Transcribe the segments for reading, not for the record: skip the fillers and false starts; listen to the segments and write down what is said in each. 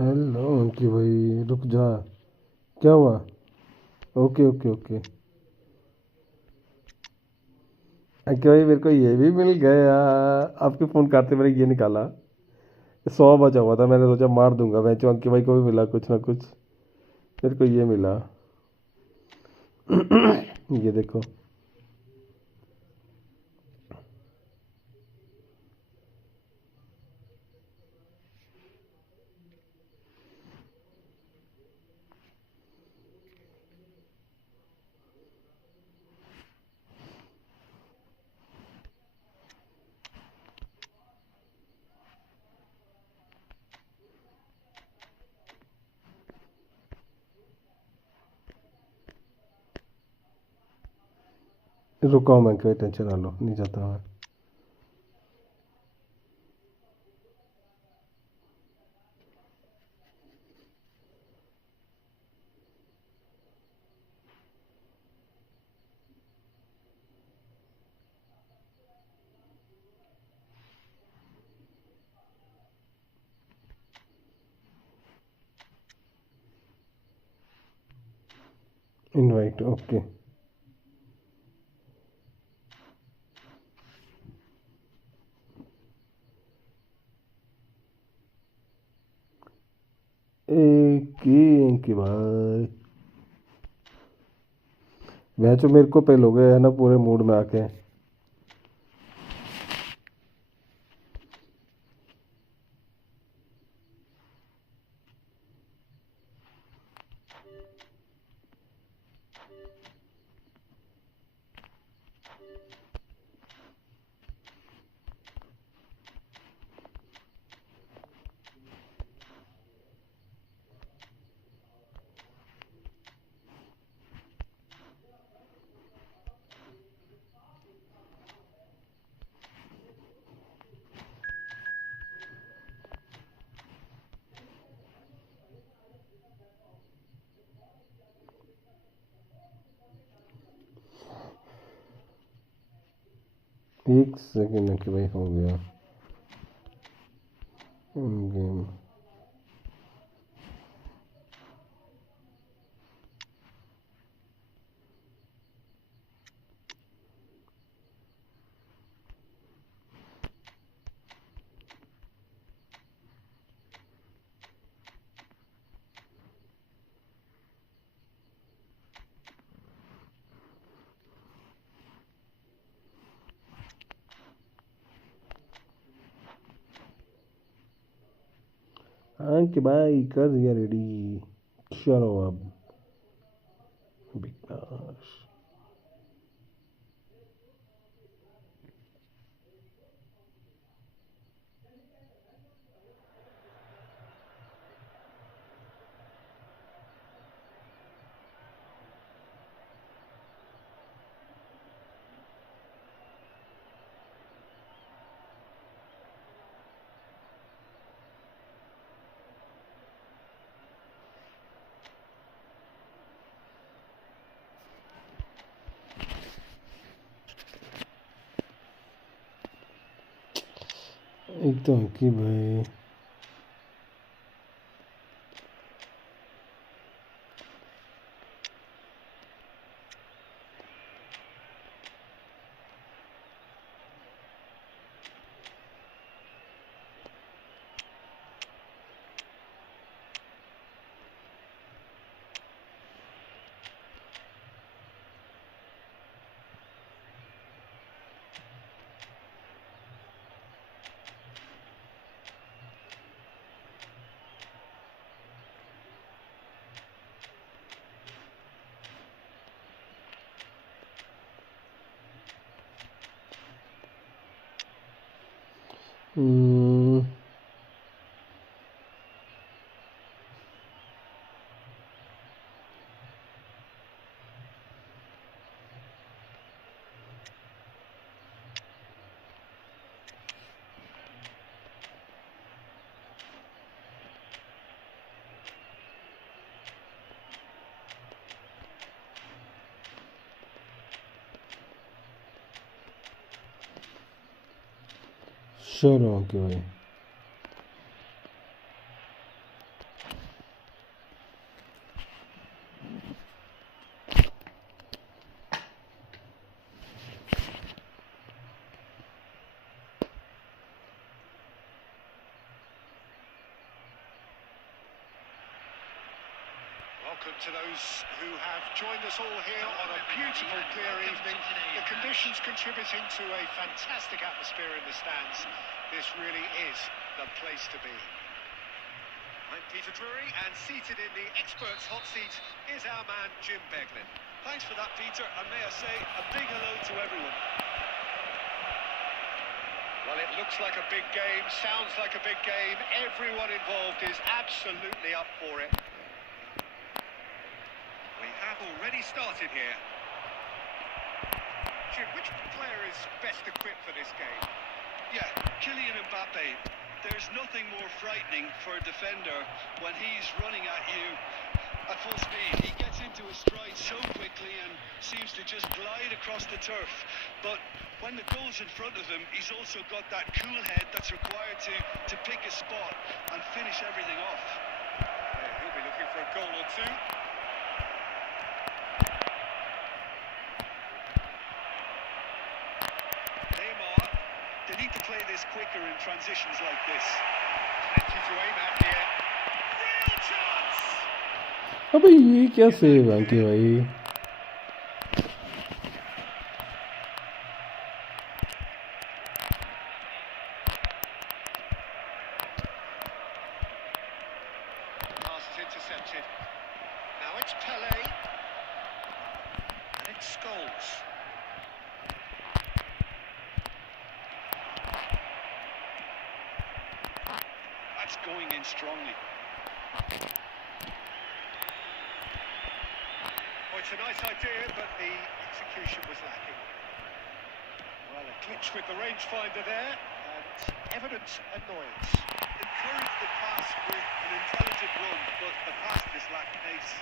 Hello अंकी भाई, रुक जा। क्या हुआ? Okay okay okay. अंकी भाई, मेरे को ये भी मिल गया। आपके फ़ोन काटते मैंने ये निकाला। 100 बचा हुआ था, मैंने सोचा मार दूंगा। मैं अंकी भाई को भी मिला कुछ ना कुछ। मेरे को ये मिला। ये देखो। रुको, मैं अंकी भाई टेंशन ना लो, नहीं जाता मैं। Invite, okay. एक ही अंकी भाई। मैच मेरे को पेल हो गए है ना, पूरे मूड में आके। एक सेकेंड अंकी भाई, हो गया। गेम। अंकी भाई कर दिया रेडी। चलो अब। विकास। एक तो अंकी भाई। हम्म, चलो अंकी भाई। welcome to those who have joined us all here on a beautiful, clear evening. The conditions contributing to a fantastic atmosphere in the stands. This really is the place to be. I'm Peter Drury, and seated in the experts' hot seat is our man Jim Beglin. Thanks for that, Peter, and may I say a big hello to everyone. Well, it looks like a big game, sounds like a big game. Everyone involved is absolutely up for it. We have already started here. Jim, which player is best equipped for this game? Yeah, Kylian Mbappe. There's nothing more frightening for a defender when he's running at you at full speed. He gets into his stride so quickly and seems to just glide across the turf. But when the goal's in front of him, he's also got that cool head that's required to pick a spot and finish everything off. Yeah, he'll be looking for a goal or two. They need to play this quicker in transitions like this. Plenty to aim at here. Real chance! अबे ये क्या save है कि भाई Pass is intercepted. Now it's Pele. And it's Scholes. Going in strongly. Oh, it's a nice idea, but the execution was lacking. Well, a glitch with the rangefinder there, and evident annoyance. Encouraged the pass with an intelligent run, but the pass just lacked pace.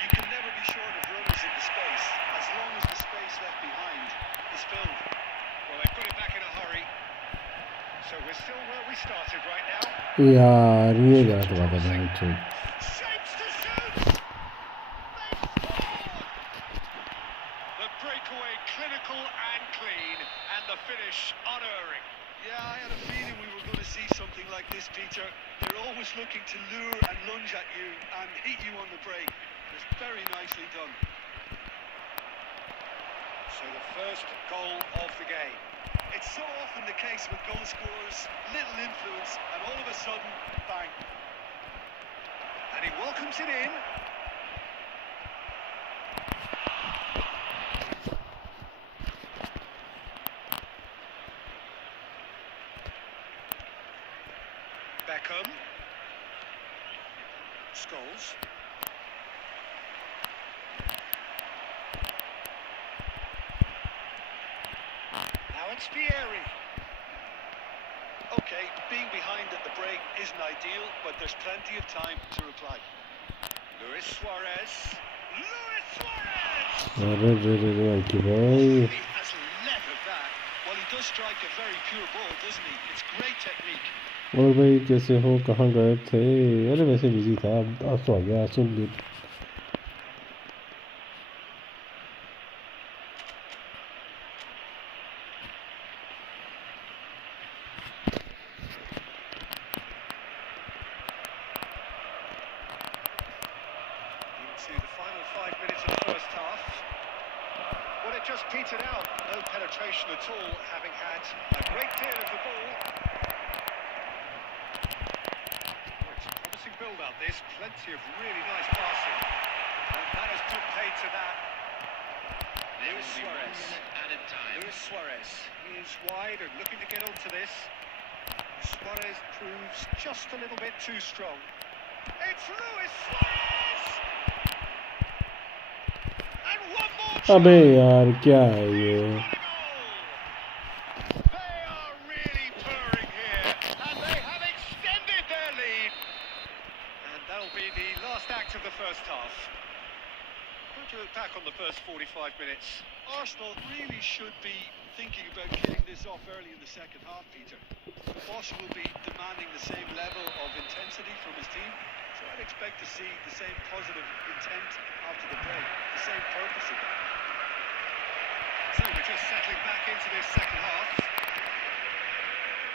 You can never be short of runners in the space, as long as the space left behind is filled. Well, they put it back in a hurry. So we're still where we started right now. यार ये गलत बात है Shapes to shoot! They scored! The breakaway clinical and clean, and the finish unerring. Yeah, I had a feeling we were going to see something like this, Peter. They're always looking to lure and lunge at you and hit you on the break. It's very nicely done. So the first goal of the game. It's so often the case with goal scorers, little influence, and all of a sudden, bang. And he welcomes it in. Beckham. Scholes. It's Vieri. Okay, being behind at the break isn't ideal, but there's plenty of time to reply. Luis Suarez. Luis Suarez! अरे He has levered that. Well, he does strike a very pure ball, doesn't he? It's great technique. और भाई कैसे हो कहाँ गए थे अरे वैसे बिजी था अब तो आ गया सुन ली To the final 5 minutes of the first half. Well, it just petered out. No penetration at all, having had a great deal of the ball. Oh, it's a promising build-up, this. Plenty of really nice passing. And that has put paid to that. Luis Suarez. Luis Suarez. He is wide and looking to get onto this. Suarez proves just a little bit too strong. It's Luis Suarez! अबे यार क्या है ये They are really purring here, and they have extended their lead. And that'll be the last act of the first half. How do you look back on the first 45 minutes? Arsenal really should be thinking about getting this off early in the second half, Peter. The boss will be demanding the same level of intensity from his team, so I'd expect to see the same positive intent after the break, the same purpose again. So we're just settling back into this second half.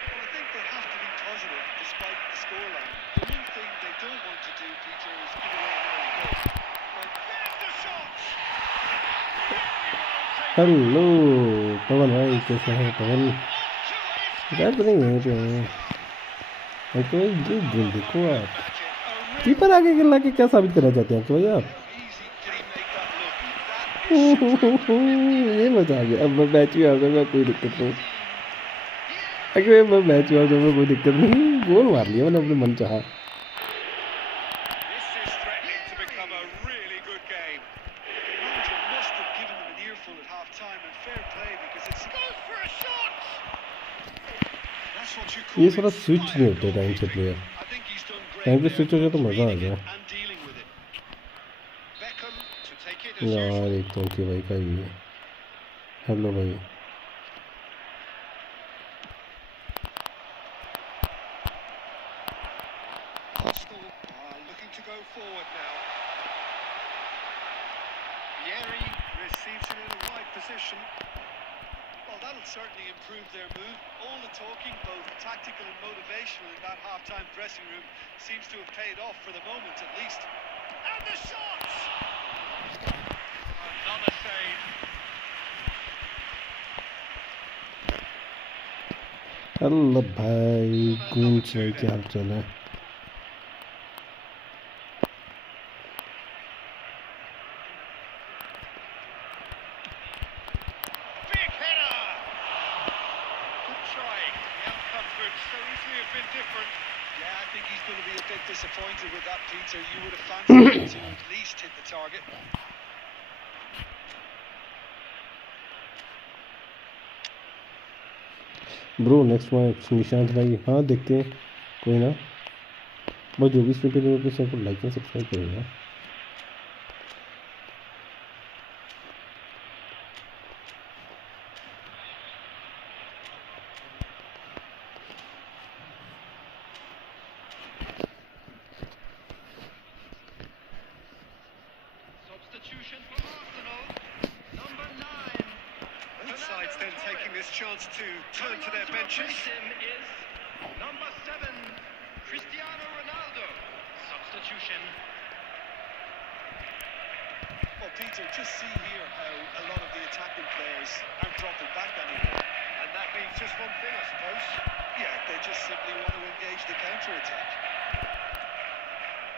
Well, I think they have to be positive despite the scoreline. The one thing don't want to do, Peter, is give away an early goal. But there's the shot! Hello Pawan भाई, कैसे हैं पवन? गायब नहीं है तो okay, ये गोल देखो आप, कीपर आगे गिरा के क्या साबित करना चाहते हैं तो भाई आप? ये मजा आ गया। अब मैं मैच में आ जाऊंगा, कोई दिक्कत नहीं। अगर मैं मैच में आ जाऊंगा कोई दिक्कत नहीं, गोल मार लिया मैंने अपने मन चाहा। ये सारा स्विच नहीं होता टाइम से प्लेयर, टाइम से स्विच हो जाए तो मज़ा आ गया यार। एक तो उनके भाई का ही है। हेलो भाई, Well, that'll certainly improve their mood. All the talking, both tactical and motivational, in that half-time dressing room seems to have paid off for the moment, at least. And the shots! Another save. Hello भाई, कौन से क्या हाल चाल है? Disappointed with that, Peter. You would have fancied him to at least hit the target. Bro next match Nishant भाई, हाँ देखते हैं, कोई ना। बस जो भी स्निपेट में अपने सबको लाइक एंड सब्सक्राइब करेगा। Chance to turn to their benches. Number 7, Cristiano Ronaldo. Substitution. Well, Peter, just see here how a lot of the attacking players aren't dropping back anymore. And that means just one thing, I suppose. Yeah, they just simply want to engage the counter-attack.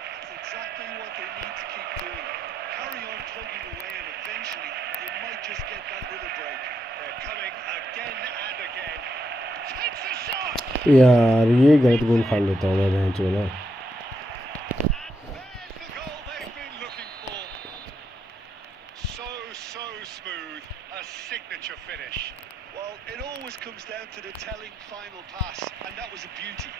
That's exactly what they need to keep doing. Carry on plugging away and eventually you might just get that little break. They're coming again and again. Takes a shot. यार ये गलत गोल खा लेता हूँ मैं bench में ना। And there's the goal they've been looking for. So smooth. A signature finish. Well, it always comes down to the telling final pass, and that was a beauty.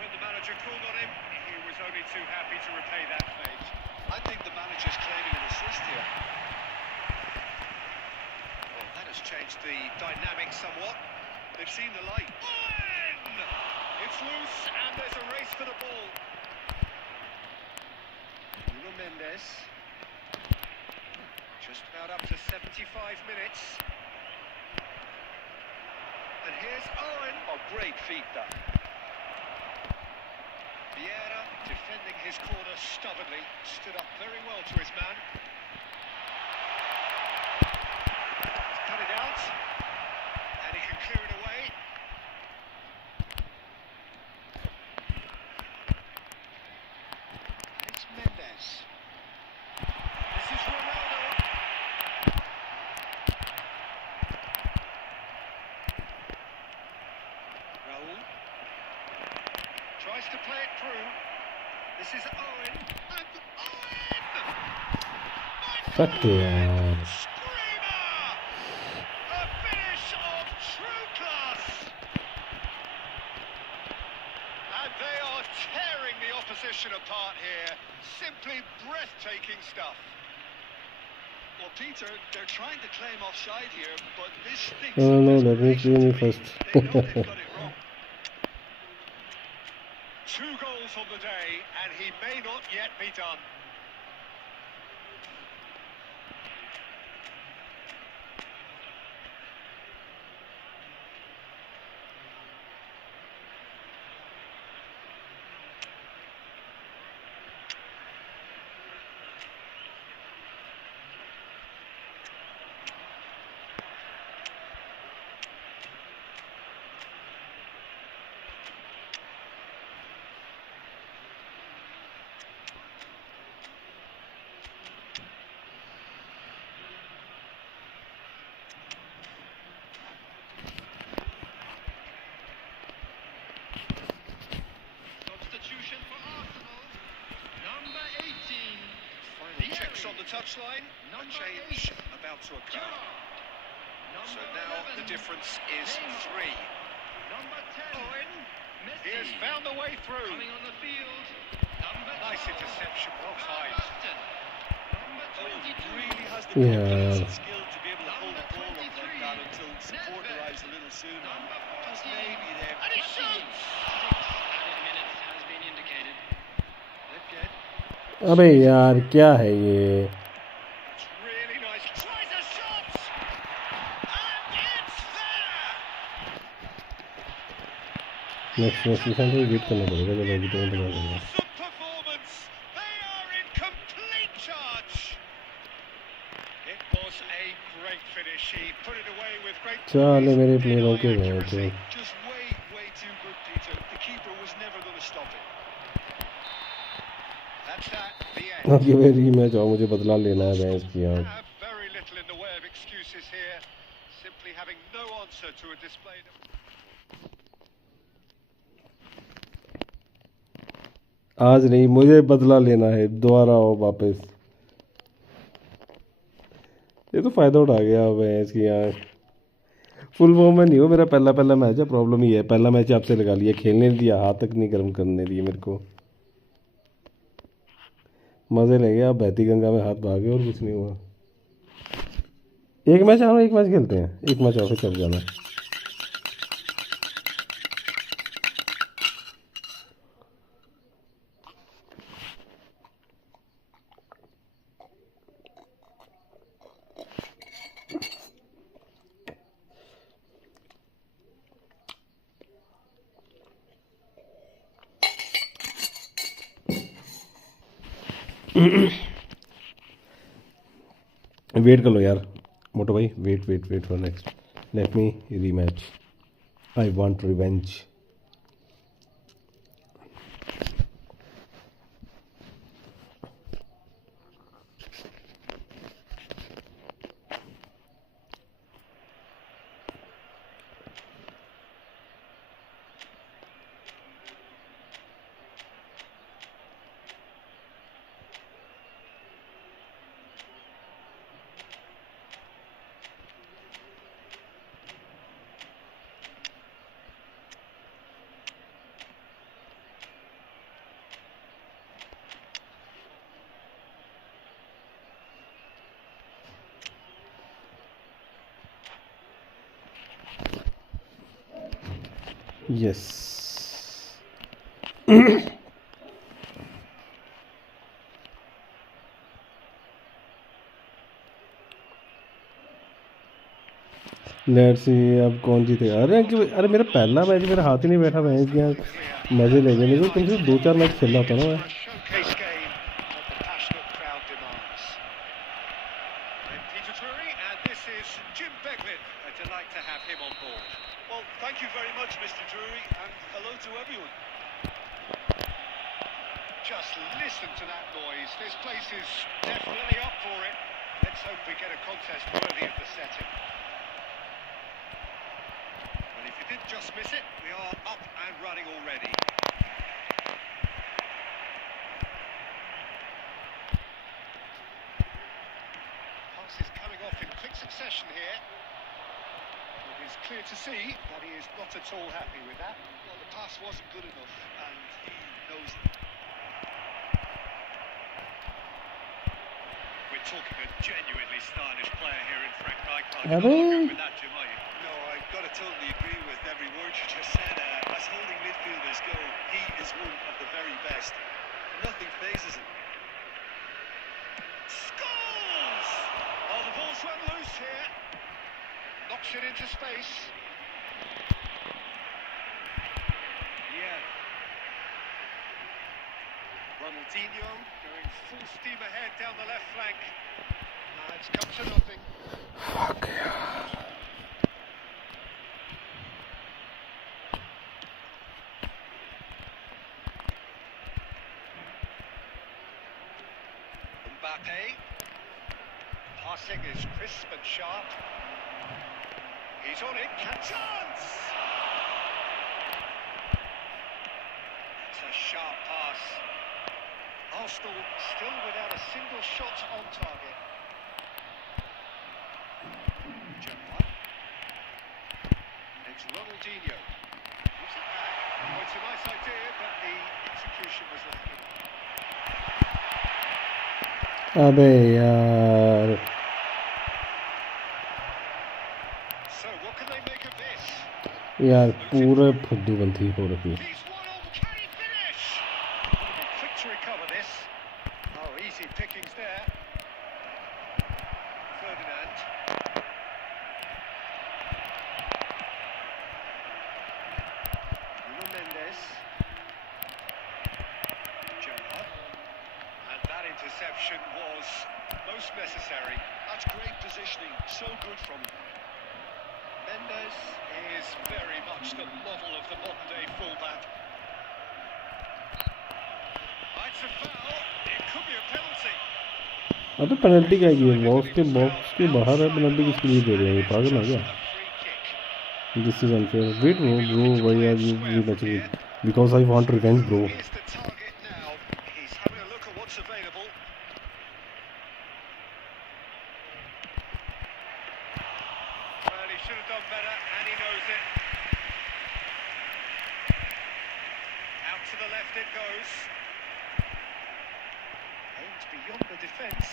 When the manager called on him, he was only too happy to repay that fate. I think the manager's claiming an assist here. Well, that has changed the dynamic somewhat. They've seen the light. Owen! It's loose, and there's a race for the ball. Nuno Mendes. Just about up to 75 minutes. And here's Owen. Oh, great feat, that. Vieira defending his corner stubbornly, stood up very well to his man. He's cut it out, and he can clear it away. It's Mendes. This is Ronaldo. Raul. Tries to play it through. This is Owen. And Owen! फट यार। Screamer! A finish of true class! And they are tearing the opposition apart here. Simply breathtaking stuff. Well, Peter, they're trying to claim offside here, but this stinks. Oh no, let me clear me first. They know they've got it wrong. 2 goals on the day, and he may not yet be done. touchline. A change about to occur. So now the difference is 3. Owen, he has found the way through. Nice interception, well timed. Really has the confidence and skill to be able to hold the ball up like that until support arrives a little sooner. Just maybe there. And he shoots! अबे यार क्या है ये? That's really nice. Tries a shot! And it's there! Next season तो wait करना पड़ेगा जब अभी तो इंतजार करेंगे. Awesome performance! They are in complete charge! It was a great finish. He put it away with great चले मेरे प्लेयरों के accuracy. मैच है. Just way too good, Peter. The keeper was never going to stop it. That's that, the end. अब ये rematch आओ, मुझे बदला लेना है भैंस की यार. Have very little in the way of excuses here. Simply having no answer to a display. आज नहीं, मुझे बदला लेना है. दोबारा आओ वापस. ये तो फायदा उठा गया भैंस की यार. फुल फॉर्म में नहीं हो. मेरा पहला मैच है. प्रॉब्लम ही है, पहला मैच आपसे लगा लिया, खेलने नहीं दिया, हाथ तक नहीं गर्म करने दिए मेरे को. मज़े ले गया. बहती गंगा में हाथ भागे और कुछ नहीं हुआ. एक मैच आओ, एक मैच खेलते हैं. एक मैच आओ फिर चल जाना. वेट कर लो यार मोटो भाई. Wait for next. Let me rematch. I want revenge. Yes. Let's see अब कौन जीतेगा. अरे मेरा पहला मैच मेरा हाथ ही नहीं बैठा. भैंस की यार मज़े ले गए. नहीं तो कम से कम 2-4 मैच खेल रहा था ना मैं. Showcase game that the passionate crowd demands. I'm Peter Drury, and this is Jim Beglin. A delight to have him on board. Well, thank you very much, Mr. Drury, and hello to everyone. Just listen to that noise. This place is definitely up for it. Let's hope we get a contest worthy of the setting. And if you did just miss it, we are up and running already. Pass is coming off in quick succession here. It is clear to see that he is not at all happy with that. Well, the pass wasn't good enough, and he knows it. We're talking a genuinely stylish player here in Frank Rijkaard. Are You're not they? arguing with that, Jim, are you? No, I've got to totally agree with every word you just said. As holding midfielders go, he is one of the very best. Nothing phases him. Scores! Oh, the ball's run loose here. Knocks it into space. Yeah. Ronaldinho going full steam ahead down the left flank. It's come to nothing. Fuck. Mbappe. Passing is crisp and sharp. He's on it. Chance! It's a sharp pass. Arsenal still without a single shot on target. Gerard. It's Ronaldinho. Gives it back. Oh, it's a nice idea, but the execution was lacking. अबे यार So what can they make of this? यार पूरे फुद्दू बनती हो रही है। He's one on. Can he finish? Quick to recover this. Oh, easy pickings there. Ferdinand. Nuno Mendes. Gerard. And that interception was most necessary. That's great positioning. So good from him. Mendes is very much the model of the modern-day fullback. It's a foul. It could be a penalty. अबे penalty क्या है? Box के बाहर है, penalty किसके लिए दे रहे हैं? ये पागल है क्या? A free kick. This is unfair. Wait bro, why are you matching it? Because I want revenge bro. Here's the target now. He's having a look at what's available. Well, he should have done better, and he knows it. Out to the left it goes. Aims beyond the defence.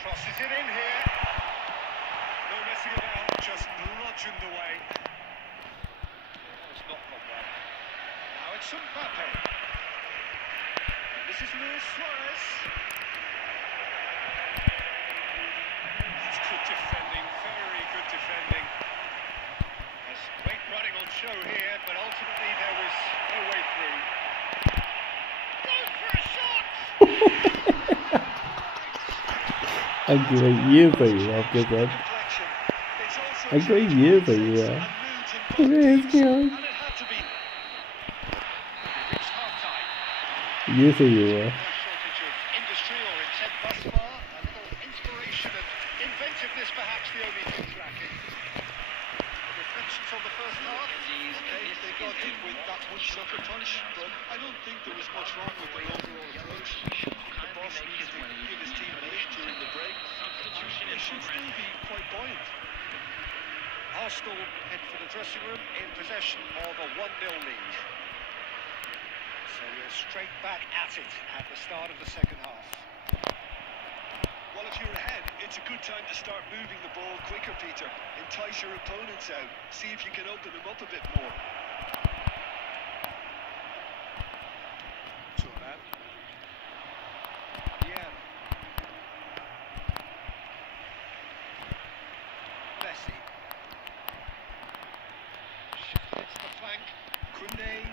Crosses it in here. No messing about, just bludgeoned away. It's not gone well. Now it's Mbappe. And this is Luis Suarez. It's good defending, very good defending. There's great running on show here, but ultimately there was no way through. Goes for a shot! अगर ये सही है आपके साथ, अगर ये सही है, अरे इसके यार ये सही हुआ। Sucker punch, but I don't think there was much wrong with their overall approach. The boss needs to give his team an edge during the break. They should still be quite buoyant. Arsenal head for the dressing room in possession of a 1-0 lead. So we're straight back at it at the start of the second half. Well, if you're ahead, it's a good time to start moving the ball quicker, Peter. Entice your opponents out. See if you can open them up a bit more.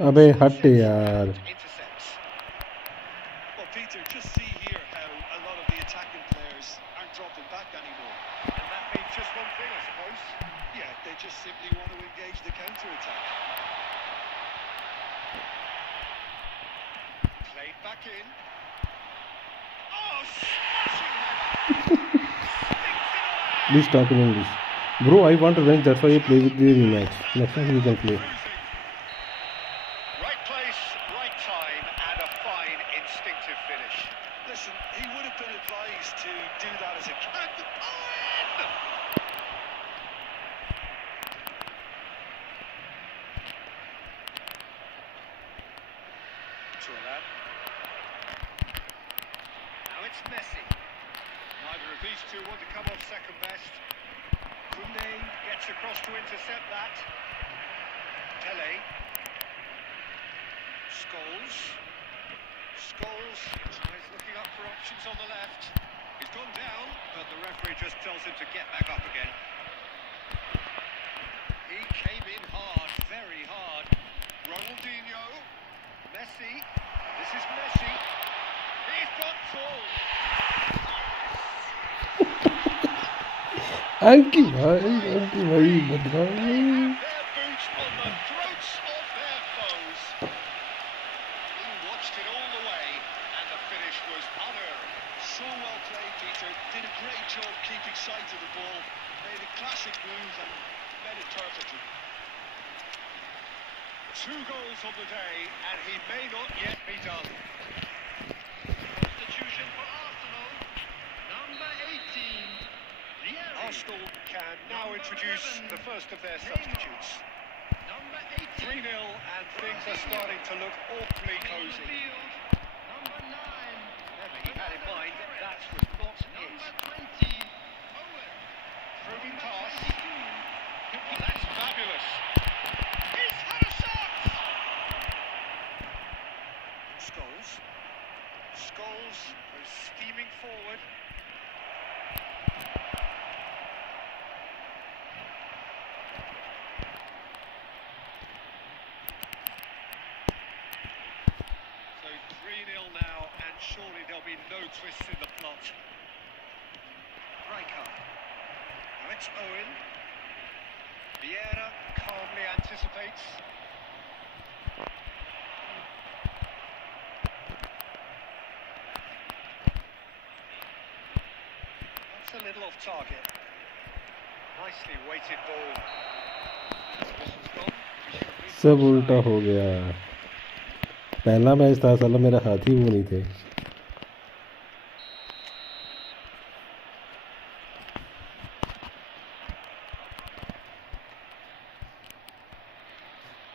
अबे हट यार। Well, Peter, just see here how a lot of the attacking players aren't dropping back anymore. And that means just one thing, I suppose. Yeah, they just simply want to engage the counter-attack. Played back in. Oh, smashing header! Please talk in English. Bro, I want revenge, that's why I play with the rematch. Next time we can play. Right place, right time, and a fine instinctive finish. Listen, he would have been advised to do that as a captain. Now it's Messi. Neither of these two want to come off second best. Koundé gets across to intercept that. Pele. Scholes. He's looking up for options on the left. He's gone down, but the referee just tells him to get back up again. He came in hard, very hard. Ronaldinho. Messi. This is Messi. He's got full. Anki bhai badra Their boots on the throats of their foes. He watched it all the way, and the finish was unearned. So well played, Peter. Did a great job keeping sight of the ball. Made a classic move and made it perfectly. 2 goals on the day, and he may not yet be done. Substitution for Arsenal, number 18. Arsenal can now introduce the first of their substitutes. 3-0, and things are starting to look awfully cosy. Whatever he had in mind, that was not it. Through pass. Oh, that's fabulous. He's had a shot! Scholes goes steaming forward. So 3-0 now, and surely there'll be no twists in the plot. Rijkaard. Now it's Owen. Vieira calmly anticipates. That's a little off target. Nicely weighted ball. This was gone. सब उल्टा हो गया। पहला match था साला, मेरा हाथ ही वो नहीं थे।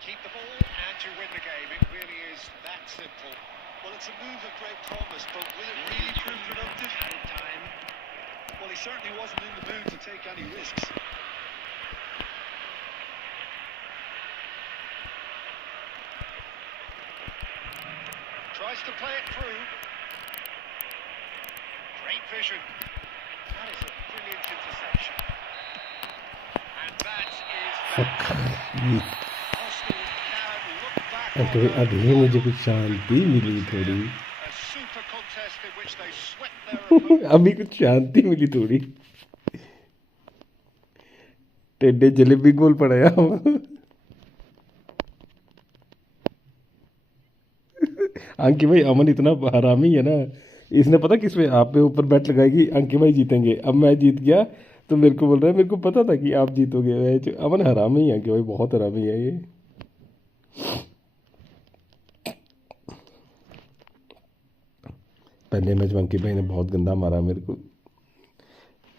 Keep the ball and you win the game. It really is that simple. Well, it's a move of great promise, but will it really prove productive? Time. Well, he certainly wasn't in the mood to take any risks. Tries to play it through. Great vision. That is a brilliant interception. And that is that. Arsenal can look back on अभी अभी मुझे कुछ शांति मिली थोड़ी। a super contest in which they swept their opponent. अभी कुछ शांति मिली थोड़ी। टेढ़े जलेबी गोल पड़ाया। अंकी भाई, अमन इतना हरामी है ना, इसने पता किस पे आप पे ऊपर बैट लगाएगी, अंकी भाई जीतेंगे। अब मैं जीत गया तो मेरे को बोल रहा है मेरे को पता था कि आप जीतोगे। अमन हरामी है, अंकी भाई बहुत हरामी है ये। पहले मैच में अंकी भाई ने बहुत गंदा मारा मेरे को।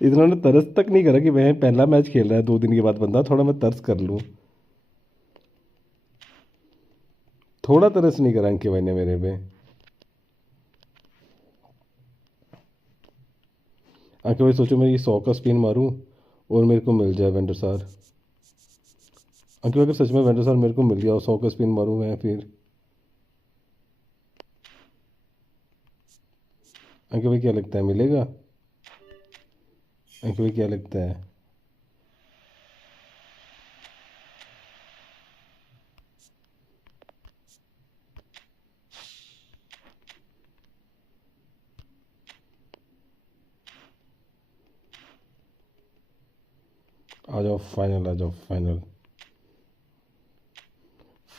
इन्होंने तरस तक नहीं करा कि वह पहला मैच खेल रहा है 2 दिन के बाद बंदा, थोड़ा मैं तरस कर लूँ। थोड़ा तरस नहीं करा अंकी भाई ने मेरे पे। अंकी भाई सोचो मैं ये 100 का स्पिन मारूं और मेरे को मिल जाए वेंडर सार। अंकी भाई अगर सच में वेंडर सार मेरे को मिल गया और 100 का स्पिन मारूं मैं, फिर अंकी भाई क्या लगता है मिलेगा? अंकी भाई क्या लगता है? आ जाओ फाइनल, आ जाओ फाइनल।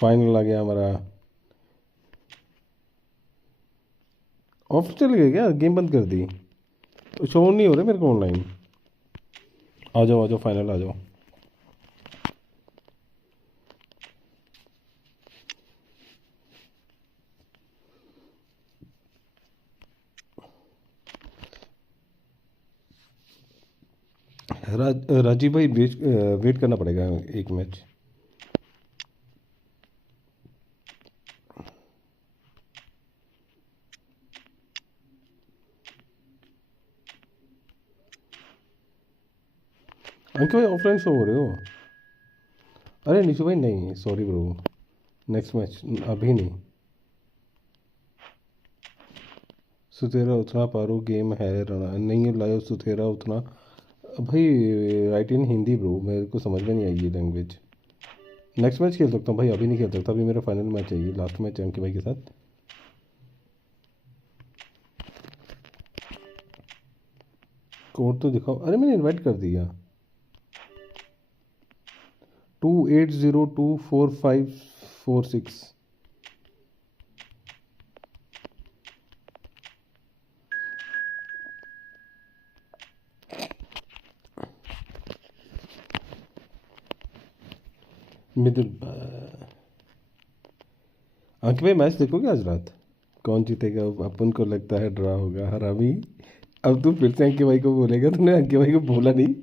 फाइनल आ गया हमारा। ऑफ चल गया क्या? गेम बंद कर दी? शो नहीं हो रहा मेरे को ऑनलाइन। आ जाओ फाइनल आ जाओ। राजीव भाई वेट करना पड़ेगा एक मैच। अंकित भाई ऑफलाइन शो हो रहे हो? अरे निशु भाई नहीं, सॉरी ब्रो, नेक्स्ट मैच अभी नहीं। सुथेरा उतना पारो गेम है रना नहीं लायो सुथेरा उतना। भाई राइट इन हिंदी ब्रो, मेरे को समझ में नहीं आई ये लैंग्वेज। नेक्स्ट मैच खेल सकता हूँ भाई, अभी नहीं खेल सकता। अभी मेरा फाइनल मैच है, ये लास्ट मैच है अंकित भाई के साथ। कोड तो दिखाओ। अरे मैंने इनवाइट कर दिया। 28024546। मिडिल अंकित भाई मैच देखोगे आज रात? कौन जीतेगा? अपन को लगता है ड्रा होगा। हरामी, अब तू फिर से अंकित भाई को बोलेगा? तूने अंकित भाई को बोला नहीं।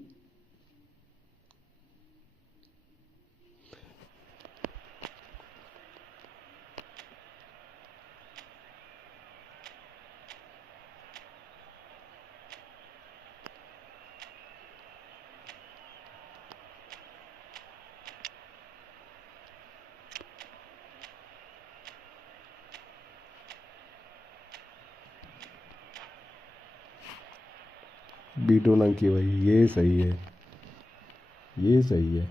बीटो ना अंकित भाई, ये सही है, ये सही है।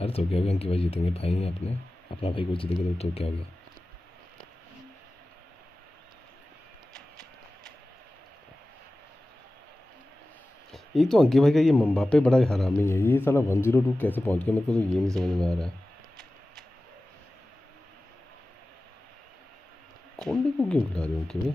अरे तो क्या हो गया, अंकित भाई जीतेंगे, भाई हैं अपने, अपना भाई को जीतेगा तो क्या हो गया? एक तो अंकित भाई का ये मम्बापे बड़ा हरामी है। ये साला 102 कैसे पहुंच गया, मेरे को तो ये नहीं समझ में आ रहा है। कोंडे को क्यों खिला रहे हो अंकित भाई?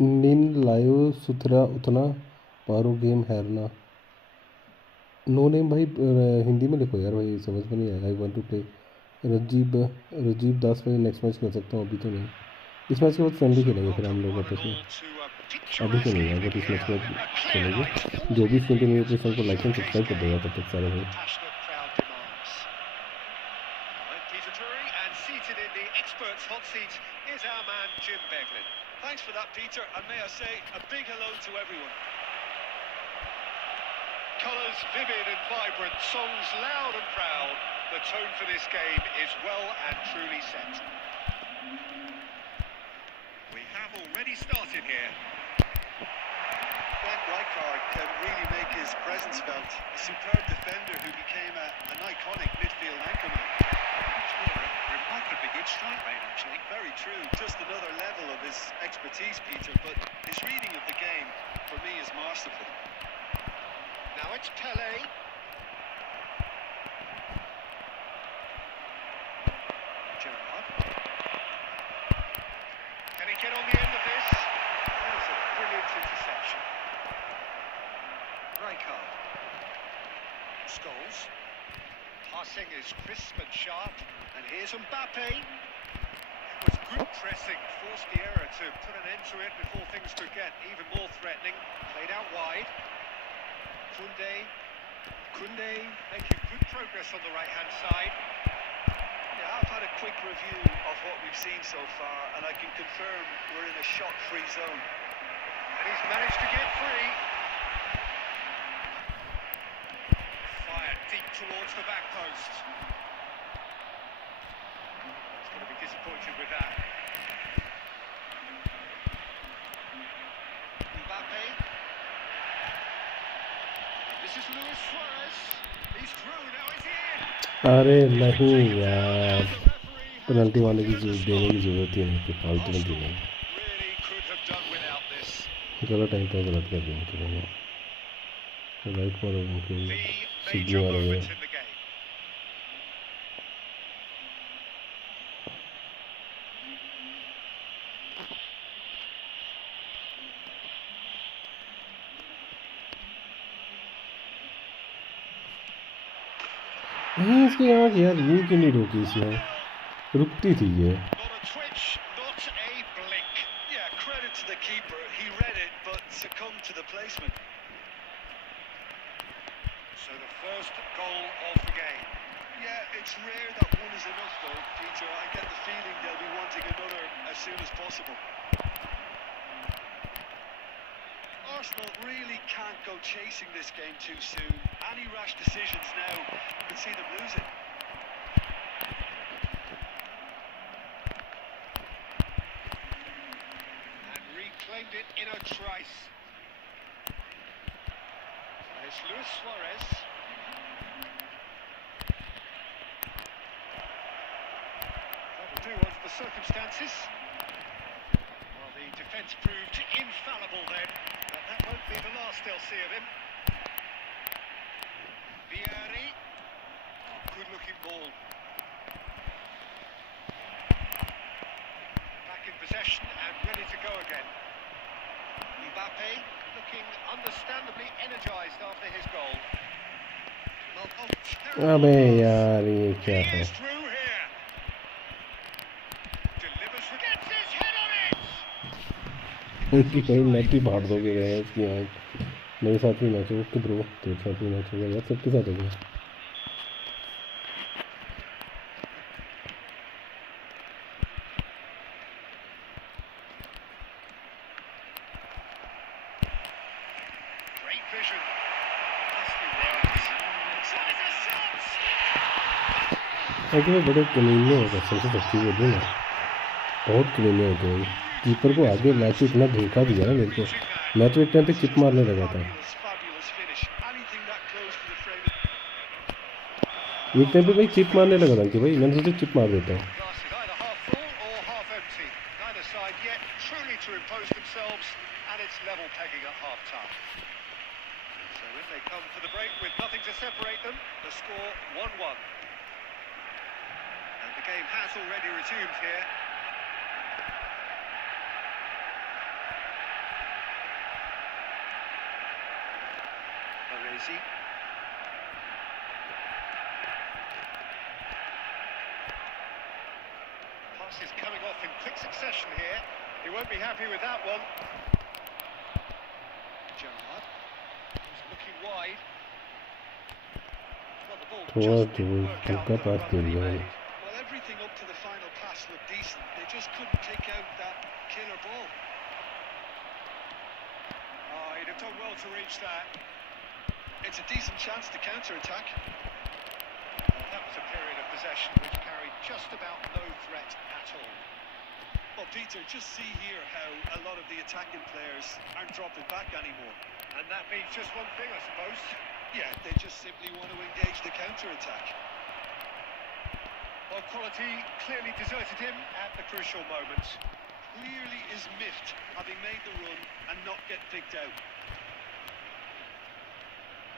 नीन लायो सुथरा उतना पारो गेम हैरना। नो नेम भाई हिंदी में लिखो यार भाई, समझ में नहीं आया। I want to play Rajeev Das भाई, नेक्स्ट मैच खेल सकता हूँ, अभी तो नहीं। इस मैच के बाद फ्रेंडली खेलेंगे फिर हम लोग आपस में। अभी तो नहीं यार, बट इस मैच के बाद खेलेंगे। जो भी सुनते नहीं होते सबको लाइक एंड सब्सक्राइब कर देगा तब तक सारे भाई। Thanks for that, Peter, and may I say a big hello to everyone. Colours vivid and vibrant, songs loud and proud. The tone for this game is well and truly set. We have already started here. Frank Rijkaard can really make his presence felt. A superb defender who became an iconic midfield anchorman. Remarkably good strike rate, actually. Very true. Just another level of his expertise, Peter, but his reading of the game, for me, is masterful. Now it's Pele. Gerrard. Can he get on the end of this? That was a brilliant interception. Rijkaard. Scholes. Passing is crisp and sharp. And here's Mbappe. It was good pressing, forced the error to put an end to it before things could get even more threatening. Played out wide. Kunde making good progress on the right-hand side. Yeah, I've had a quick review of what we've seen so far, and I can confirm we're in a shot-free zone. And he's managed to get free. Fired deep towards the back post. He's going to be disappointed with that. Mbappe. This is Luis Suarez. He's through, now he's in. अरे नहीं यार, penalty वाले की देने की जरूरत ही नहीं थी, फालतू में दी गई। Really could have done without this. गलत टाइम पर गलत कर दिया कि मैंने राइट पर उनकी The सीधी major मारा गया। moment in the game. इसकी आँख यार, ये क्यों नहीं रोकी इसमें? रुकती थी ये। Not a twitch, not a blink. Yeah, credit to the keeper. He read it, but succumbed to the placement. So the first goal of the game. Yeah, it's rare that one is enough, though, Peter. I get the feeling they'll be wanting another as soon as possible. Arsenal really can't go chasing this game too soon. Any rash decisions now could see them lose it. And reclaimed it in a trice. It's Luis Suarez. That'll do under the circumstances. Well, the defence proved infallible then, but that won't be the last they'll see of him. Vieri. Good looking ball. Back in possession and ready to go again. Mbappe. looking understandably energised after his goal. Well, अबे यार ये क्या he है? is through here. Delivers, gets his head on it. उनकी कहीं net ही फाड़ दोगे गए इसकी आँख। मेरे साथ भी मैच हो कि ब्रो, तेरे साथ भी मैच होगा यार, सबके साथ होगा। Great vision. Tries a shot. ऐसे में बड़े कमीने होगा, सबसे सच्ची बोलूँ ना, बहुत कमीने होते हैं। कीपर को आगे मैच में इतना धोखा दिया ना मेरे को। मैं तो एक टाइम पे चिप मारने लगा था, Fabulous finish. Anything that close to the frame. एक टाइम पे भाई चिप मारने लगा था कि भाई मैंने सोचा चिप मार देता हूँ। Glass is either half full or half empty. Neither side yet truly to impose themselves, and it's level pegging at half time. So if they come for the break with nothing to separate them, the score 1-1. And the game has already resumed here. Baresi. Passes coming off in quick succession here. He won't be happy with that one. Gerrard. He's looking wide. Well, the ball थोड़ा just तो didn't work out धोखा for the pass run they that he दिया made. मैंने। Well, everything up to the final pass looked decent. They just couldn't pick out that killer ball. Oh, he'd have done well to reach that. It's a decent chance to counter-attack. Well, that was a period of possession which carried just about no threat at all. Well, Peter, just see here how a lot of the attacking players aren't dropping back anymore. And that means just one thing, I suppose. Yeah, they just simply want to engage the counter-attack. Well, quality clearly deserted him at the crucial moments. Clearly is miffed having made the run and not get picked out.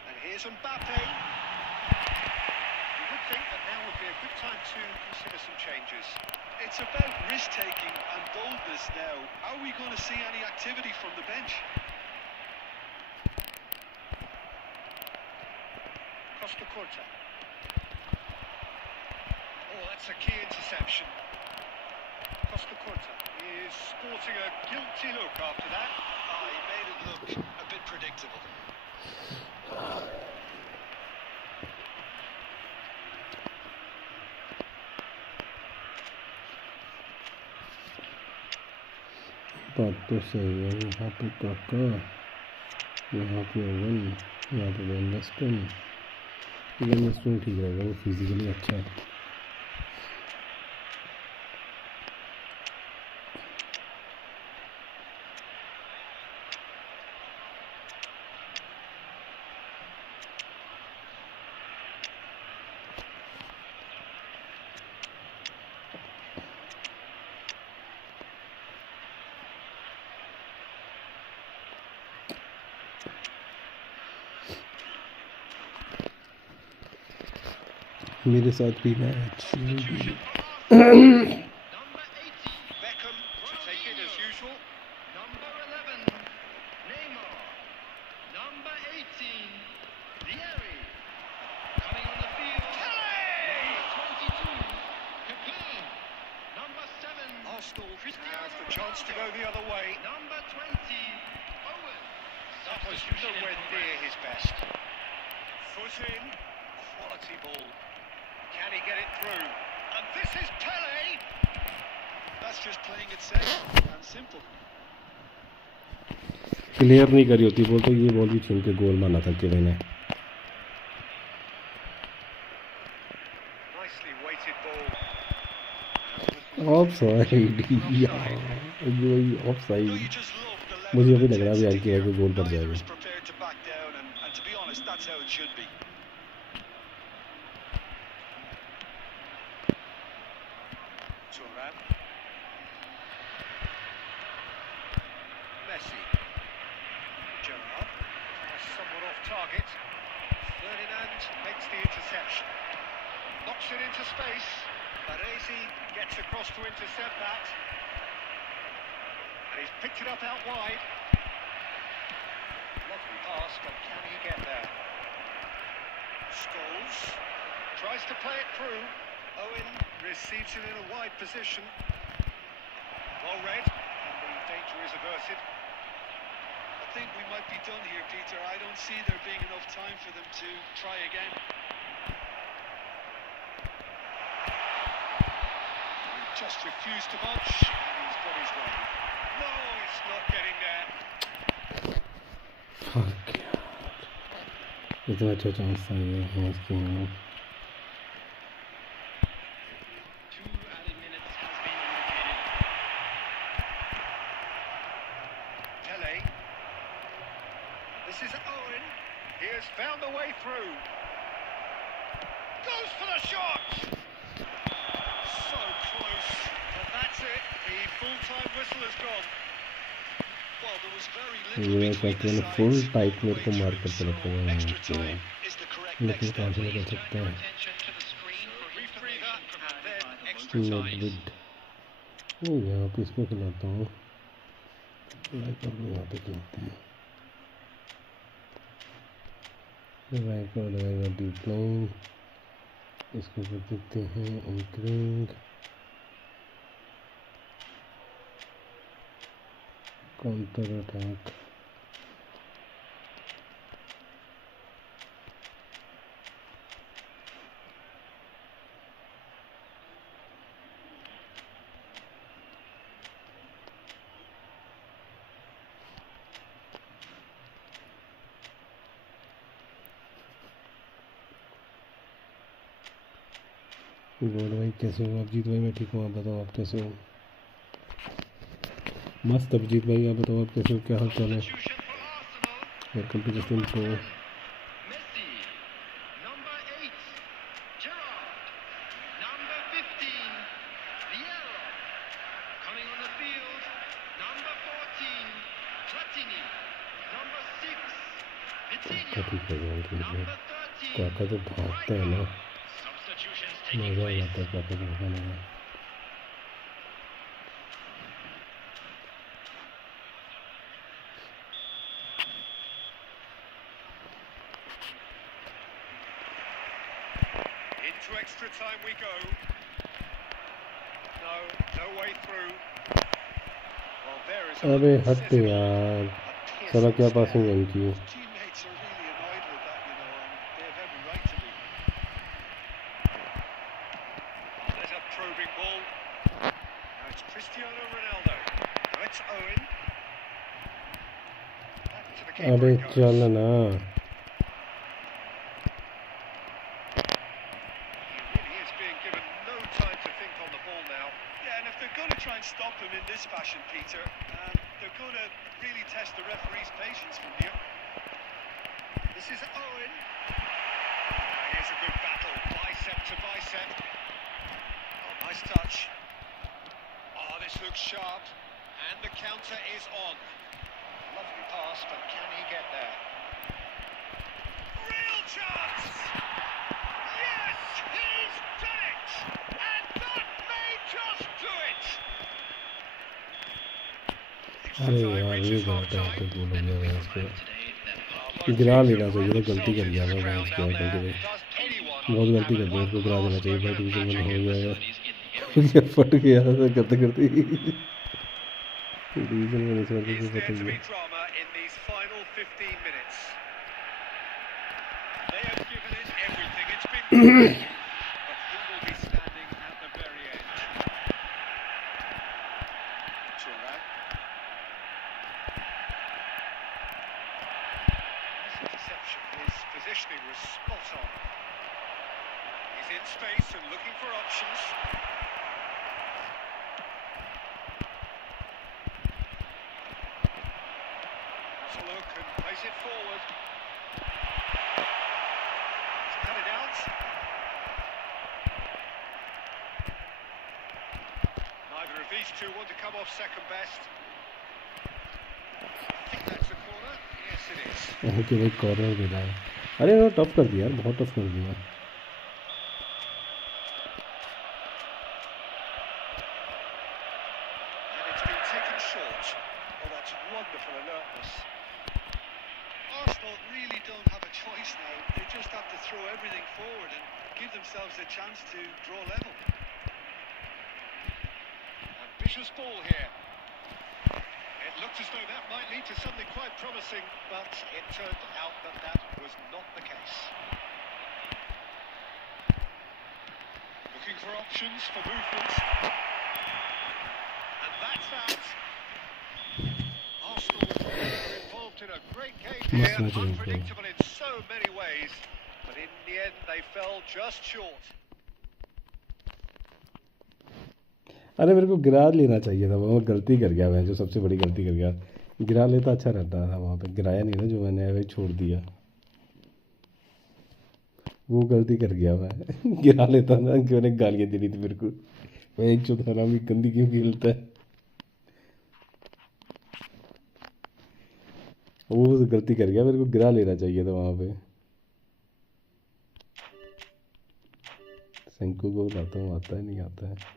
And here's Mbappe. You would think that now would be a good time to consider some changes. It's about risk-taking and boldness now. Are we going to see any activity from the bench? Costa Curta. Oh, that's a key interception. Costa Curta is sporting a guilty look after that. Ah, he made it look a bit predictable. बात तो सही है। यहाँ पे काका, यहाँ पे oven, यहाँ पे वेस्टर्न ठीक रहेगा, वो फिजिकली अच्छा है। मेरे साथ भी match Number 80, Beckham to take it as usual. Number 11, Neymar. Number 18, Vieri. Coming on the field, number 22, Capel. Number 7, Arsenal Cristiano has the chance to go Ronaldo. the other way. Number 20, Owen. That was nowhere near his best. Foot in, quality ball. Can he get it through? And this is Pele! That's just playing it safe and simple. Clear नहीं करी होती ball तो ये ball भी छीन के गोल मारना था कि मैंने। Nicely weighted ball. Off side यार, off No, side. you just love the level मुझे of अभी लग रहा है अभी intensity आगे here. गोल पड़ Neither जाएगा। is prepared to back down, and to be honest, that's how it should be. Thuram. Messi. Gerrard. Somewhat off target. Ferdinand makes the interception. Knocks it into space. Baresi gets across to intercept that. And he's picked it up out wide. Lovely pass, but can he get there? Scholes tries to play it through. Owen receives it in a wide position. Well read, and the danger is averted. I think we might be done here, Peter. I don't see there being enough time for them to try again. He just refused to budge, and he's got his way. No, it's not getting there. Fuck. इतना अच्छा chance था ये match के लिए. 2 added minutes has been indicated. Pele. This is Owen. He has found the way through. Goes for the shot. So close. But that's it. The full-time whistle has gone. Well, there was very ये little match between मैंने the full sides tight all the मेरे way को मार through, कर so रखा हुआ है extra match में. time is the correct लेकिन next कहाँ step. से निकल सकते हैं. Attention to the screen for Referee that, information and provided then by the extra local time. Madrid. नहीं यहाँ पे इसमें खिलाता हूँ. राइकर को यहाँ पे खिलाते हैं. राइकर लगाएगा डीप लाइन. इसको कर देते हैं एंकरिंग. Counter attack. गॉड भाई कैसे हो? अभिजीत भाई मैं ठीक हूँ. आप बताओ आप कैसे हो? मस्त अभिजीत भाई आप बताओ आप कैसे हो? क्या हाल चाल है? substitution for Arsenal. Welcome to just in pro. Messi. Number 8, Gerrard. Number 15, Vieira. Coming on the field, number 14, Platini. Number 6, Vitinha. ठीक है यार. Number 13, काका तो भागता है ना. substitutions taking मज़ा आ place. जाता है काका को भागने में. Into extra time we go. No way through. Well, there is अबे a हट यार. साला क्या पासिंग है इनकी. Teammates are really annoyed with that, you know, and they have every right to be. Oh, there's a probing ball. Now it's Cristiano Ronaldo. Now it's Owen. Back to the keeper अबे it goes. चल ना. He really is being given no time to think on the ball now. Yeah, and if they're going to try and stop him in this fashion, Peter, they're going to really test the referee's patience from here. This is Owen. Here's a good battle, bicep to bicep. Oh, nice touch. Oh, this looks sharp. And the counter is on. Lovely pass, but can he get there? Real chance! Yes, he's done it! And that may just do it! Extra अरे time यार ये reaches गलत है. half-time. तो बोल गया match को. Both गिरा teams लेना have चाहिए था. found गलती कर themselves दिया in था the crowd मैच के out आगे there. के. Does anyone बहुत गलती कर have दी. उसको गिरा देना चाहिए. भाई डिवीजन magic वन हो गया है. Facilities in the फट गया था करते करते. डिवीजन वन इस वक्त Is को there पता to ही be है. drama in these final 15 minutes? They have given it everything. It's been great. But who will be standing at the very end? Turan. Nice interception. His positioning was spot on. He's in space and looking for options. Has a look and plays it forward. To cut it out. Neither of these two want to come off second best. I think that's a corner. Yes, it is. Okay भाई corner मिला है. अरे वो tough कर दिया यार. बहुत tough कर दिया. And it's been taken short. Oh, that's wonderful alertness. Arsenal really don't have a choice now. They just have to throw everything forward and give themselves a chance to draw level. Ambitious ball here. It looked as though that might lead to something quite promising, but it turned out that that was not the case. Looking for options for movement. And that's that. Arsenal are involved in a great game here, unpredictable in so many ways, but in the end they fell just short. अरे मेरे को गिरा लेना चाहिए था, वो गलती कर गया मैं, जो सबसे बड़ी गलती कर गया। गिरा लेता अच्छा रहता था, वहाँ पे गिराया नहीं ना, जो मैंने ऐसे छोड़ दिया, वो गलती कर गया मैं। गिरा लेता ना, क्यों ने गालियाँ दी थी मेरे को, मैं एक चौथा हरामी गंदी क्यों खेलता है। वो गलती कर गया, मेरे को गिरा लेना चाहिए था वहाँ पे। शंकु को बुलाता हूँ, आता है नहीं आता है।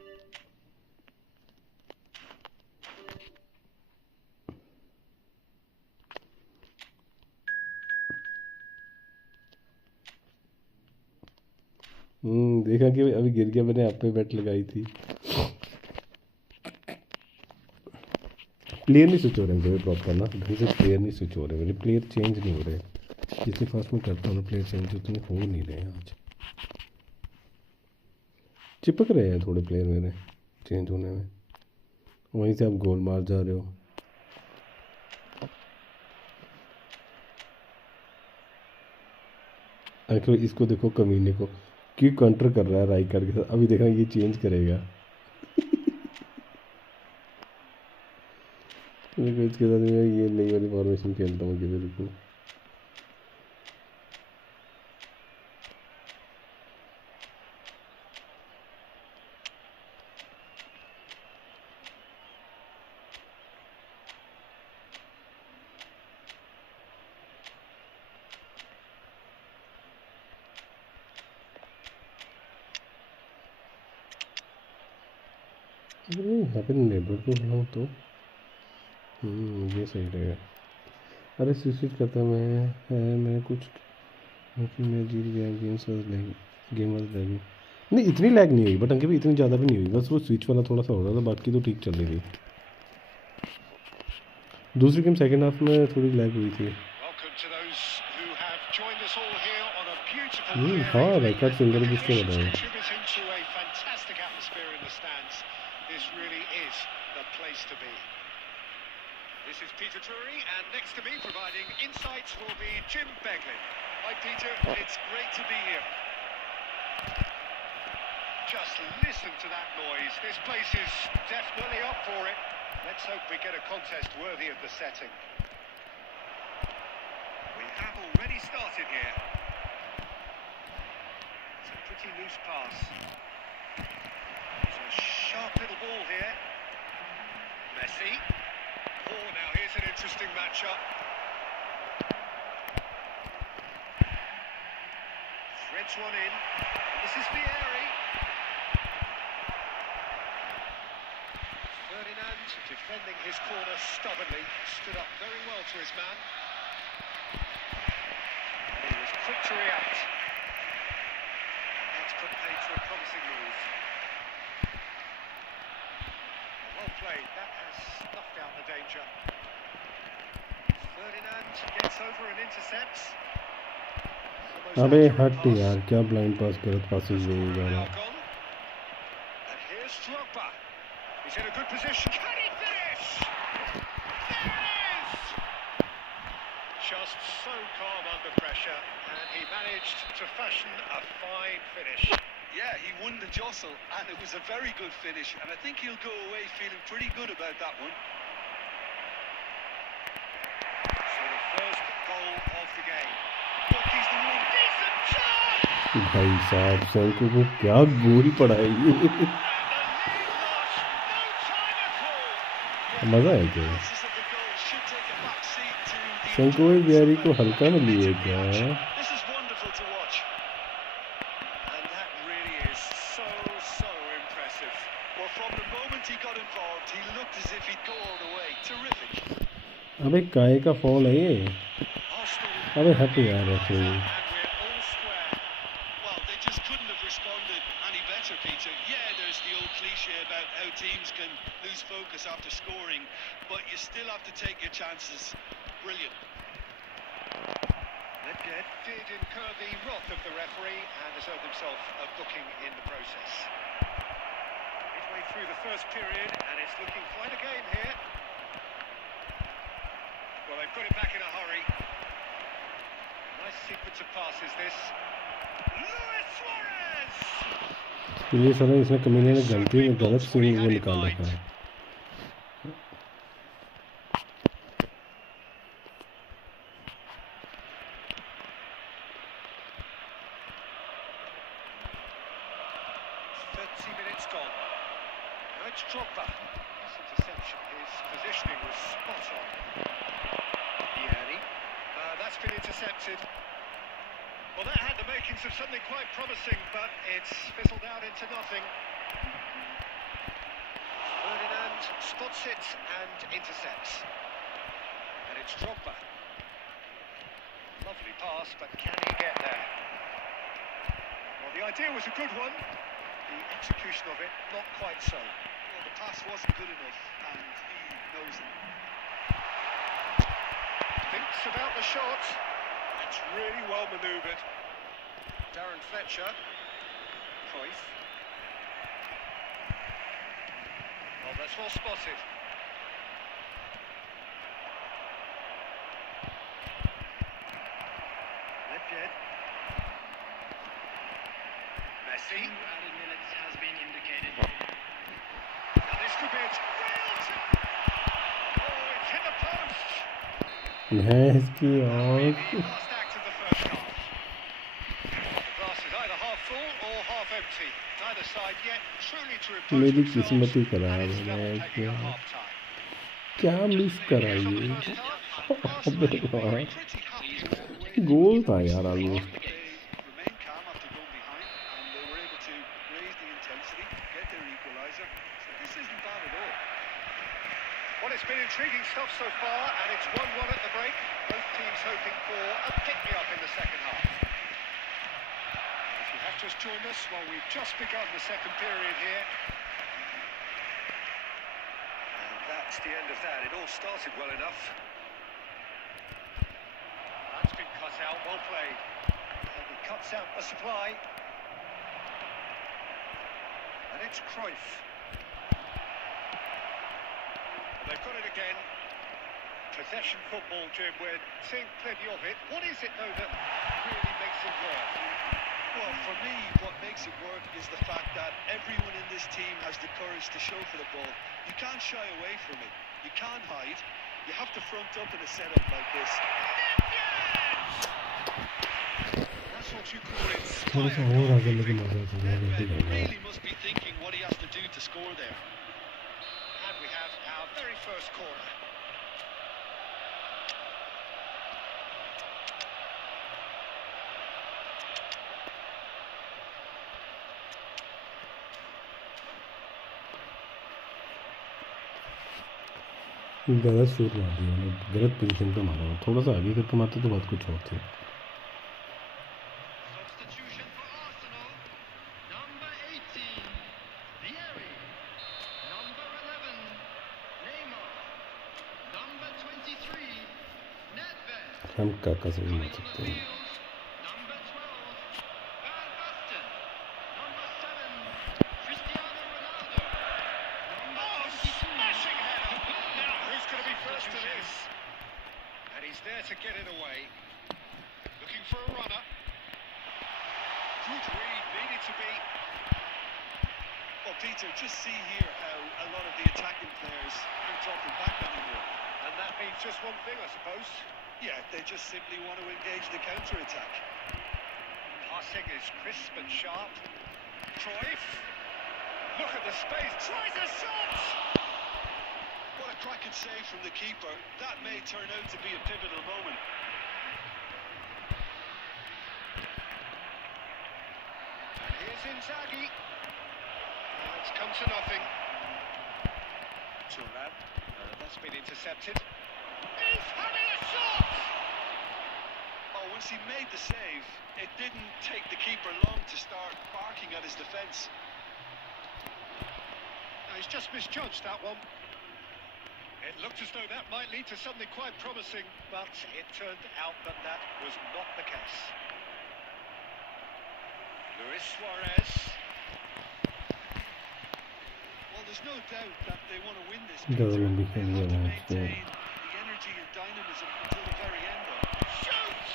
देखा कि अभी गिर गया, मैंने आप पे बेट लगाई थी। प्लेयर नहीं स्विच हो रहे हैं प्रॉपर ना, ढंग से प्लेयर नहीं स्विच हो रहे, मेरे प्लेयर चेंज नहीं हो रहे। जितनी फास्ट में करता हूँ ना प्लेयर चेंज, उतने हो नहीं रहे हैं आज। चिपक रहे हैं थोड़े प्लेयर मेरे चेंज होने में। वहीं से आप गोल मार जा रहे हो। एक्चुअली इसको देखो, कमीने को क्यों काउंटर कर रहा है राइकर के साथ। अभी देखा ये चेंज करेगा। देखो इसके साथ मैं ये नई वाली फॉर्मेशन खेलता हूँ। देखो यहाँ पे नेटवर्क को बुलाऊँ तो ये सही रहेगा। अरे सुसाइड करता मैं कुछ, मैं जीत गया। गेम वाज लैगिंग नहीं, इतनी लैग नहीं हुई, बट अंके भी इतनी ज़्यादा भी नहीं हुई, बस वो स्विच वाला थोड़ा सा हो रहा था, बाकी तो ठीक चल रही थी। दूसरी गेम सेकंड हाफ में थोड़ी लैग हुई थी। हाँ राइकर सिंगल जिससे बताया। This is Peter Drury, and next to me providing insights will be Jim Beglin. Hi Peter, it's great to be here. Just listen to that noise. This place is definitely up for it. Let's hope we get a contest worthy of the setting. We have already started here. It's a pretty loose pass. It's a sharp little ball here. Messi. Oh, now here's an interesting matchup. Threads one in. This is Vieri. Ferdinand defending his corner stubbornly. Stood up very well to his man. And he was quick to react. And that's put paid to a promising move. Well played, that has snuffed out the danger. Ferdinand gets over and intercepts. अबे हट यार, क्या blind पास गलत passes दे रहा है। And here's Drogba. He's in a good position. Can he finish? There it is! Just so calm under pressure, and he managed to fashion a fine finish. Yeah, he won the jostle, and it was a very good finish, and I think he'll go away feeling pretty good about that one. So the first goal of the game. Look, he's the one. Decent shot! भाई साहब शंकु को क्या गोल पड़ा है ये। मजा है क्या? शंकु बिहारी को हल्का में लिए क्या? अबे काय का फॉल है ये? अरे हैप्पी यार referee And we're all square. Well, they just couldn't have responded any better, Peter. Yeah, there's the old cliche about how teams can lose focus after scoring, but you still have to take your chances. Brilliant. Edwin did incur the wrath of the referee and has earned himself a booking in the process. Midway through the first period, and it's looking quite a game here. Well, they put it back in a hurry. Nice sequence of passes, this. Luis Suarez! ये सारा इसने कमीने ने गलती में गलत swing वो निकाल रखा है 30 minutes gone. Now it's Drogba. His interception, his positioning was spot on. That's been intercepted. Well, that had the makings of something quite promising, but it's fizzled out into nothing. Ferdinand spots it and intercepts. And it's Drogba. Lovely pass, but can he get there? Well, the idea was a good one. The execution of it, not quite so. Well, the pass wasn't good enough, and he knows it. Thinks about the shot. It's really well manoeuvred. Darren Fletcher. Cruyff. Well, that's well spotted. Edwin. Messi. 2 added minutes has been indicated. Now this could be a real chance. Oh, it's hit the post. मैं इसकी और The last act of the first half. The glass is either half full or half empty. Neither side yet truly to repose मेरी themselves, किस्मत ही and खराब it's है level मैं taking up क्या half-time. क्या मिस करा From ये the first half, अबे Arsenal यार were pretty happy with the way गोल था यार almost they remained calm after going behind, and they were able to raise the intensity, get their equaliser. So this isn't bad at all. Well, it's been intriguing stuff so far, and it's 1-1 at the break. Both teams hoping for a pick-me-up in the second half. If you have just joined us, well, we've just begun the second period here. And that's the end of that. It all started well enough. That's been cut out, well played. And he cuts out a supply. And it's Cruyff. They've got it again. Possession football, Jim. We're seeing plenty of it. What is it, though, that really makes it work? Well, for me, what makes it work is the fact that everyone in this team has the courage to show for the ball. You can't shy away from it. You can't hide. You have to front up in a setup like this. That's what you call थोड़ा सा और आगे लेके मजा आता है गलती कर रहा है really must be thinking what he has to do to score there. And we have our very first corner. गलत शूट मार दिया उन्होंने गलत पोजीशन पे मारा थोड़ा सा आगे करके मारते तो बात कुछ और थी Substitution for Arsenal. Number 18, Vieri. Number 11, Neymar. Number 23, Nedved. हम काका से भी मार Coming on the सकते हैं field, number 12, Van Basten. Number 7, Cristiano Ronaldo. Number 22, Smashing header. Now, who's going to be first to this? And he's there to get it away. Looking for a runner. Good read, needed to be. Well, Peter, just see here how a lot of the attacking players aren't dropping back anymore. And that means just one thing, I suppose. Yeah, they just simply want to engage the counter-attack. Passing is crisp and sharp. Cruyff. Look at the space. Tries a shot! What a cracking save from the keeper. That may turn out to be a pivotal moment. And here's Inzaghi. It's come to nothing. Turan. That's been intercepted. He's having a shot! once he made the save, it didn't take the keeper long to start barking at his defence. He's just misjudged that one. It looked as though that might lead to something quite promising, but it turned out that that was not the case. Luis Suarez. Well, there's no doubt that they want to win this. Double Peter. and They'll have to become maintain the energy and dynamism until the very end. Shoots!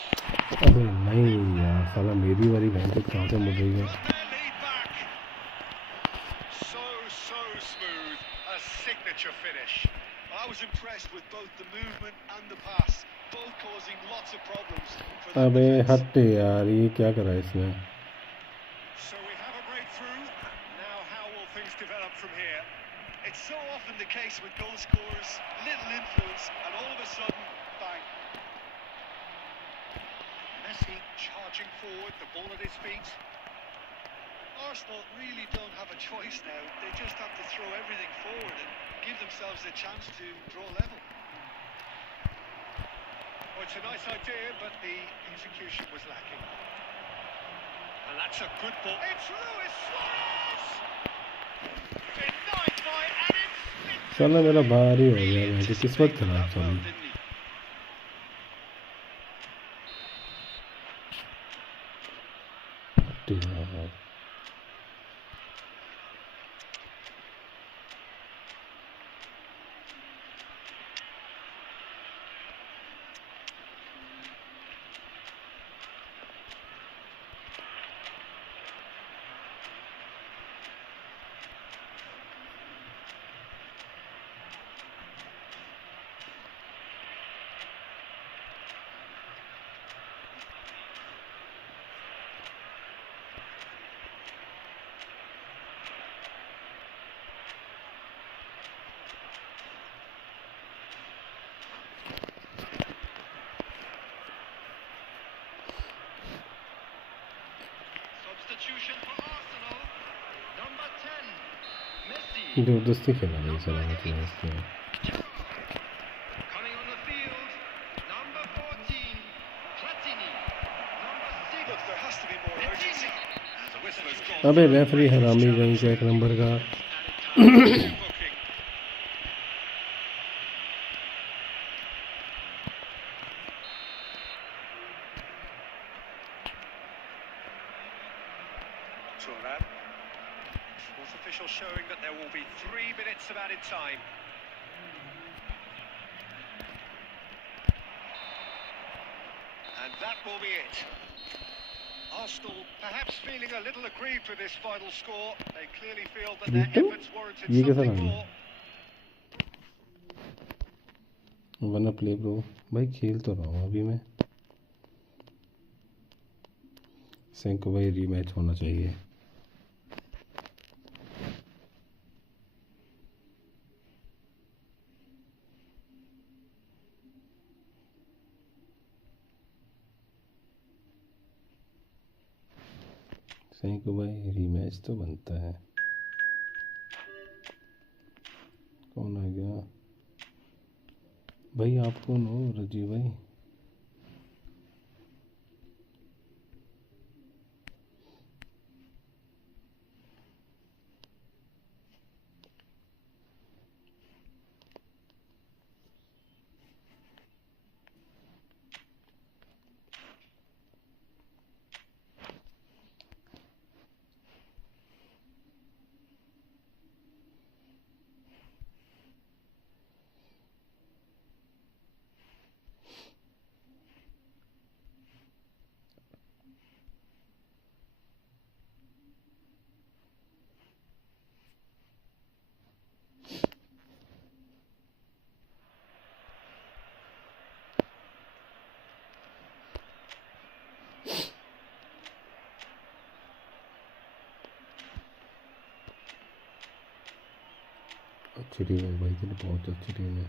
अबे नहीं यार साला मेरी वाली बहन तो कहाँ से मुड़ रही है Their lead back. So smooth. A signature finish. I was impressed with both the movement and the pass, both causing lots of problems for the अबे defense. हट यार ये क्या करा इसने So we have a breakthrough. Now how will things develop from here? It's so often the case with goal scorers, little influence, and all of a sudden, bang. Messi charging forward, the ball at his feet. Arsenal really don't have a choice now. They just have to throw everything forward and give themselves a chance to draw level. Well, it's a nice idea, but the execution was lacking. And that's a good ball. It's Luis Suarez! Denied by an instinctive... साला मेरा भारी हो गया मैं तो किस्मत खराब Well, साली didn't he? यार Substitution for Arsenal. Number 10, Messi. जबरदस्ती खेला नहीं साला मतलब इसने Coming on the field, number 14, Platini. Number 6, Look, there has to be more urgency. The whistle has gone. अबे रेफरी हरामी कहीं से एक नंबर का Booking. Turan. Sports official showing that there will be 3 minutes of added time. And that will be it. Arsenal perhaps feeling a little aggrieved with this final score. They clearly feel that their Vito? efforts warranted ये कैसा something काम है? more. वरना play bro भाई खेल तो रहा हूँ अभी मैं सेंको भाई रीमैच होना चाहिए सेंको भाई रीमैच तो बनता है कौन आ गया भाई आप कौन हो रजी भाई अच्छी टीम है भाई तेरी बहुत अच्छी टीम है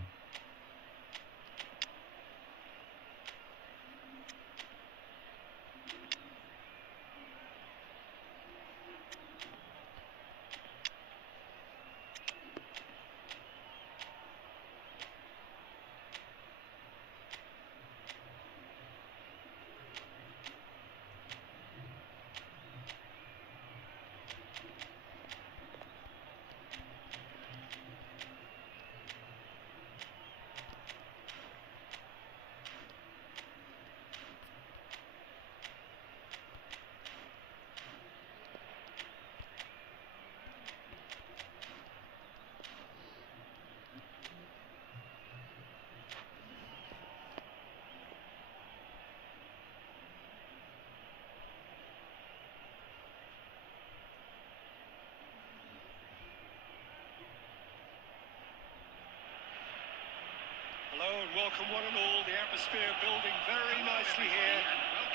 Hello and welcome one and all. The atmosphere building very nicely here.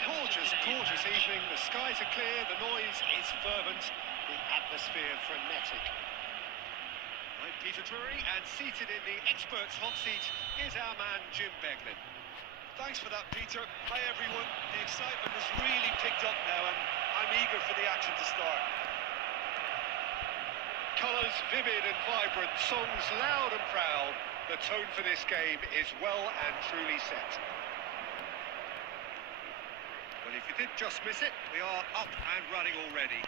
Gorgeous, gorgeous evening. The skies are clear, the noise is fervent, the atmosphere frenetic. I'm Peter Drury, and seated in the experts' hot seat is our man Jim Beglin. Thanks for that, Peter. Hi, everyone. The excitement has really picked up now, and I'm eager for the action to start. Colours vivid and vibrant, songs loud and proud. The tone for this game is well and truly set. Well, if you did just miss it, we are up and running already.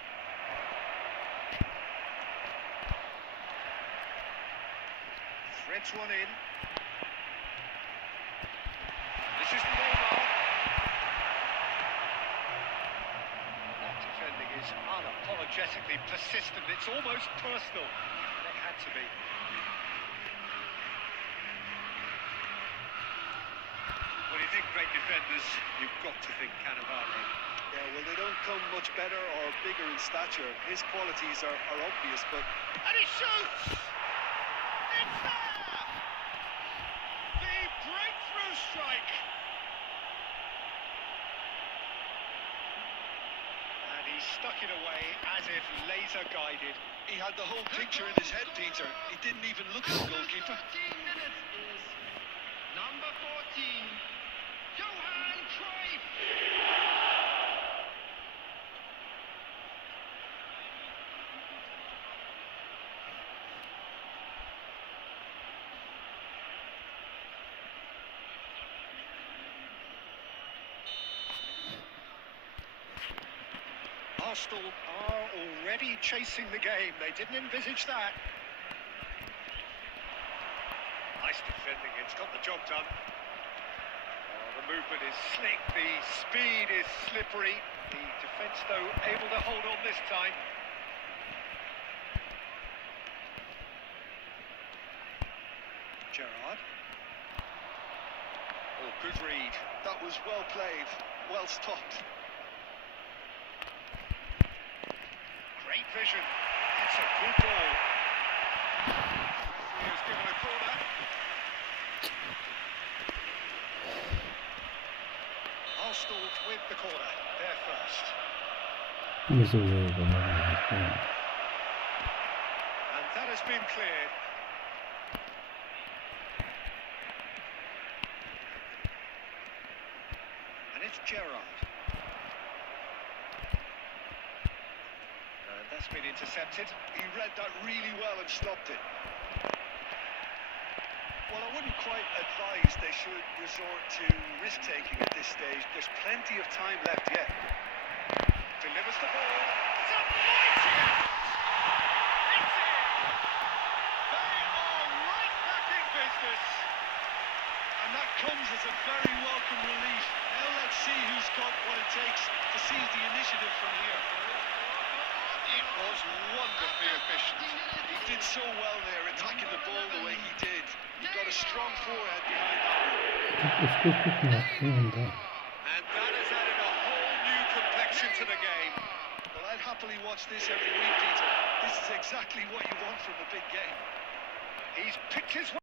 Threads one in. This is Neymar. That defending is unapologetically persistent. It's almost personal. They had to be. When you think great defenders, you've got to think Cannavaro. Yeah, well, they don't come much better or bigger in stature. His qualities are obvious, but... And he shoots! It's there! The breakthrough strike! And he stuck it away as if laser guided. He had the whole picture in his head, Peter. He didn't even look at the goalkeeper. 15 minutes is number 14. Johan Cruyff! Arsenal are already chasing the game. They didn't envisage that. Nice defending. It's got the job done. The movement is slick, the speed is slippery. The defence, though, able to hold on this time. Gerrard. Oh, good read. That was well played, well stopped. Great vision. It's a good ball. Referee has given a corner. Arsenal with the corner. They're first. And that has been cleared. And it's Gerrard. And that's been intercepted. He read that really well and stopped it. Well, I wouldn't quite advise they should resort to risk-taking at this stage. There's plenty of time left yet. Delivers the ball. It's a mighty effort! It's in! They are right back in business. And that comes as a very welcome relief. Now let's see who's got what it takes to seize the initiative from here. It was wonderfully efficient. He did so well there, attacking the ball the way he did. He got a strong forehead behind that one. And that has added a whole new complexion to the game. Well, I'd happily watch this every week, Peter. This is exactly what you want from a big game. He's picked his way.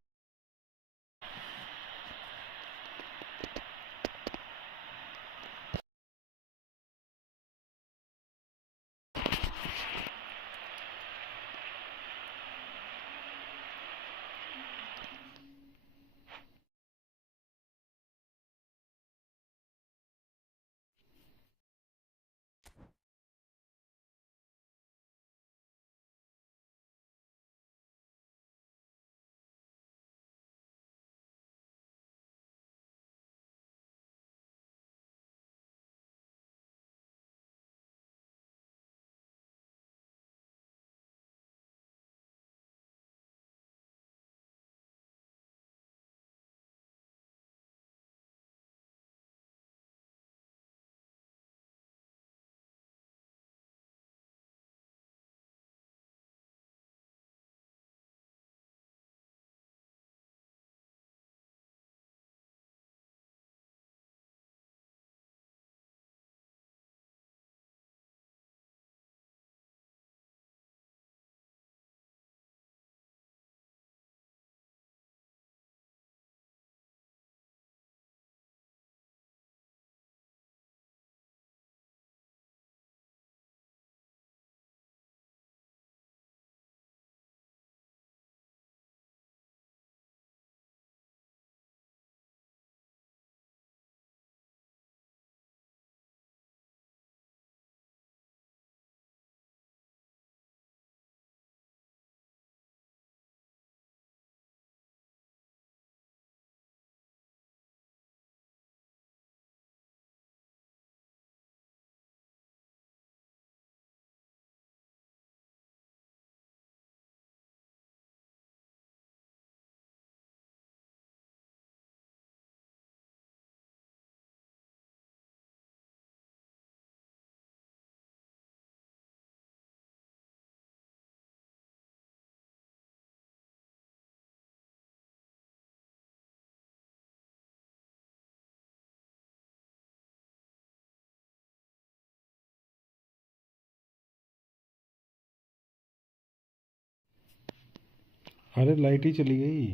अरे light ही चली गई,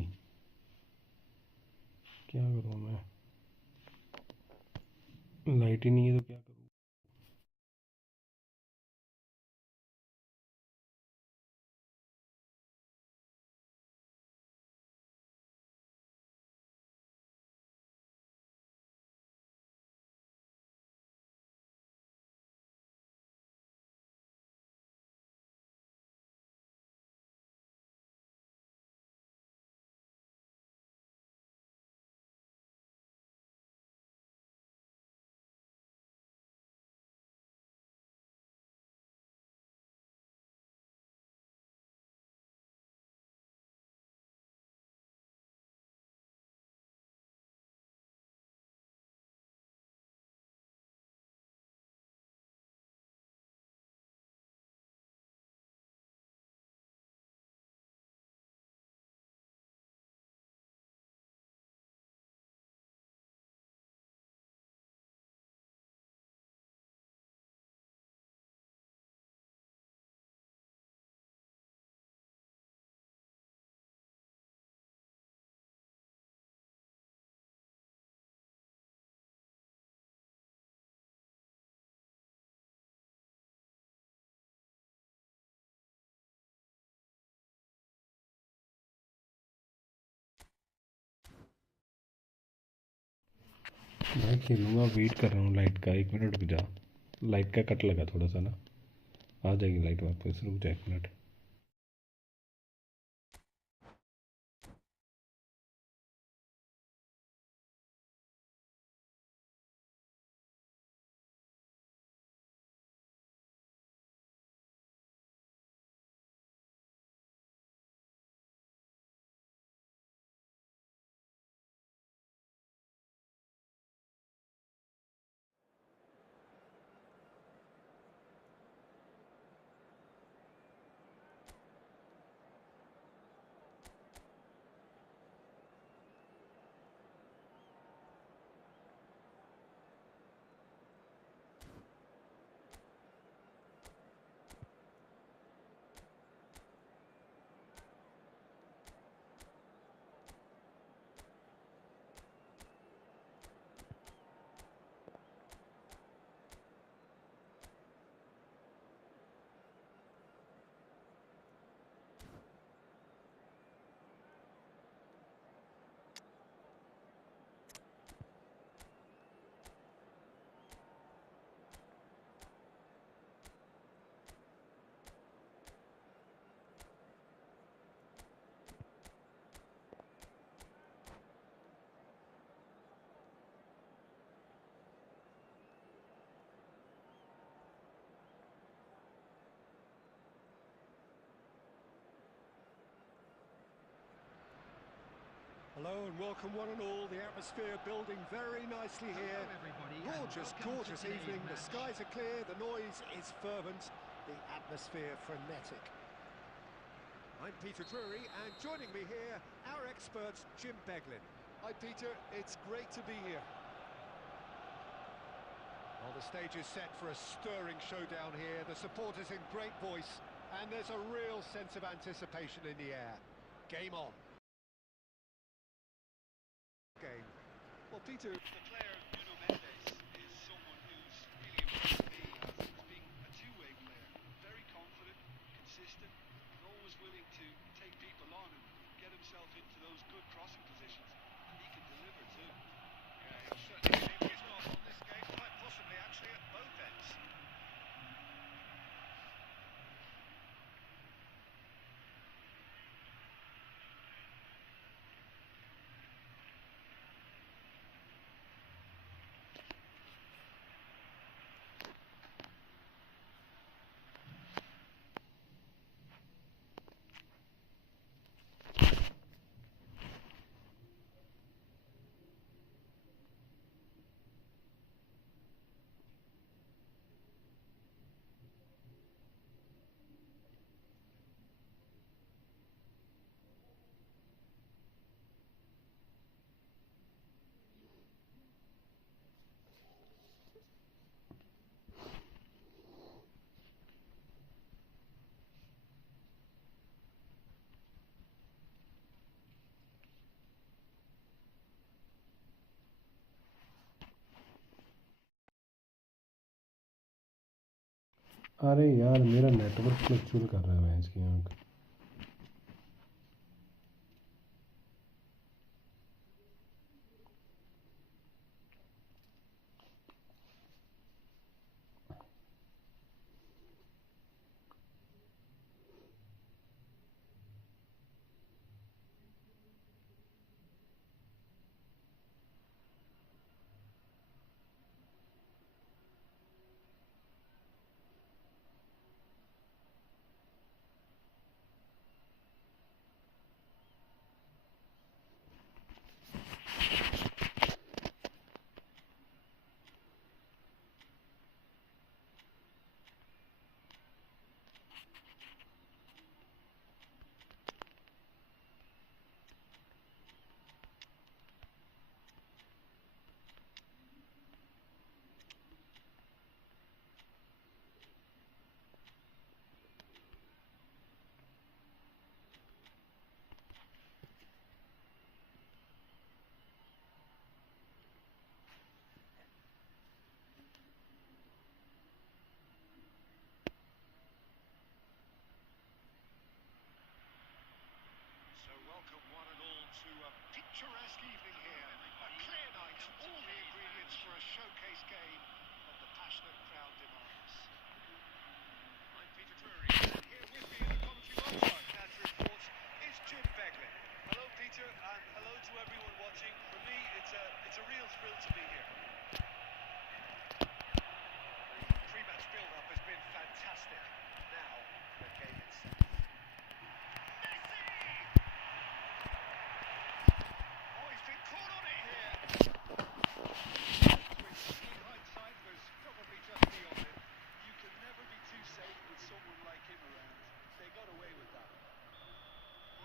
क्या करूँ मैं? Light ही नहीं है तो क्या करूँ? मैं खेलूँगा, वेट कर रहा हूँ लाइट का, 1 मिनट रुक जा। लाइट का कट लगा थोड़ा सा ना, आ जाएगी लाइट वापस, रुक जा 1 minute. Hello and welcome one and all. The atmosphere building very nicely here. Gorgeous, gorgeous evening. The skies are clear, the noise is fervent, the atmosphere frenetic. I'm Peter Drury, and joining me here, our expert, Jim Beglin. Hi Peter, it's great to be here. Well, the stage is set for a stirring showdown here. The supporters in great voice, and there's a real sense of anticipation in the air. Game on. Game. Well, Peter, The player Nuno Mendes is someone who's really impressed me as being a two-way player. Very confident, consistent, and always willing to take people on and get himself into those good crossing positions. And he can deliver too. yeah, he'll certainly be able to start on this game, quite possibly actually at both ends. अरे यार मेरा network fluctuate कर रहा है इसकी आँख। So welcome one and all to a picturesque evening here. A clear night, all the ingredients for a showcase game that the passionate crowd demands. I'm Peter Drury, and here with me in the commentary box on Catch Reports is Jim Begley. Hello Peter, and hello to everyone watching. For me, it's a real thrill to be here. The pre-match build-up has been fantastic. Now, the game itself. Oh, he's been caught on it here. Which, in hindsight, was probably just the of it. You can never be too safe with someone like him around. They got away with that.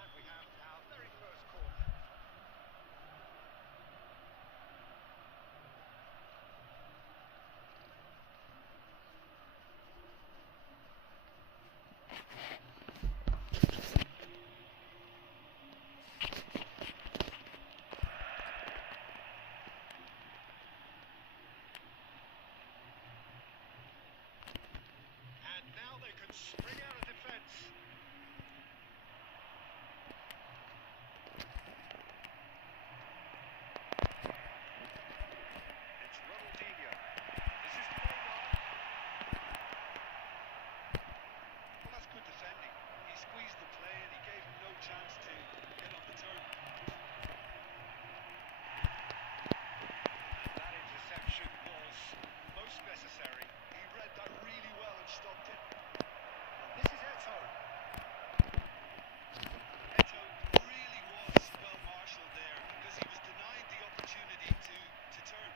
And we have our very first corner. And now they can spring out of defence. It's Ronaldinho. This is Neymar. Well, that's good defending. He squeezed the play and he gave him no chance to get on the turn. And that interception was most necessary. He read that really well and stopped it. This is Eto. Eto really was well marshalled there because he was denied the opportunity to turn.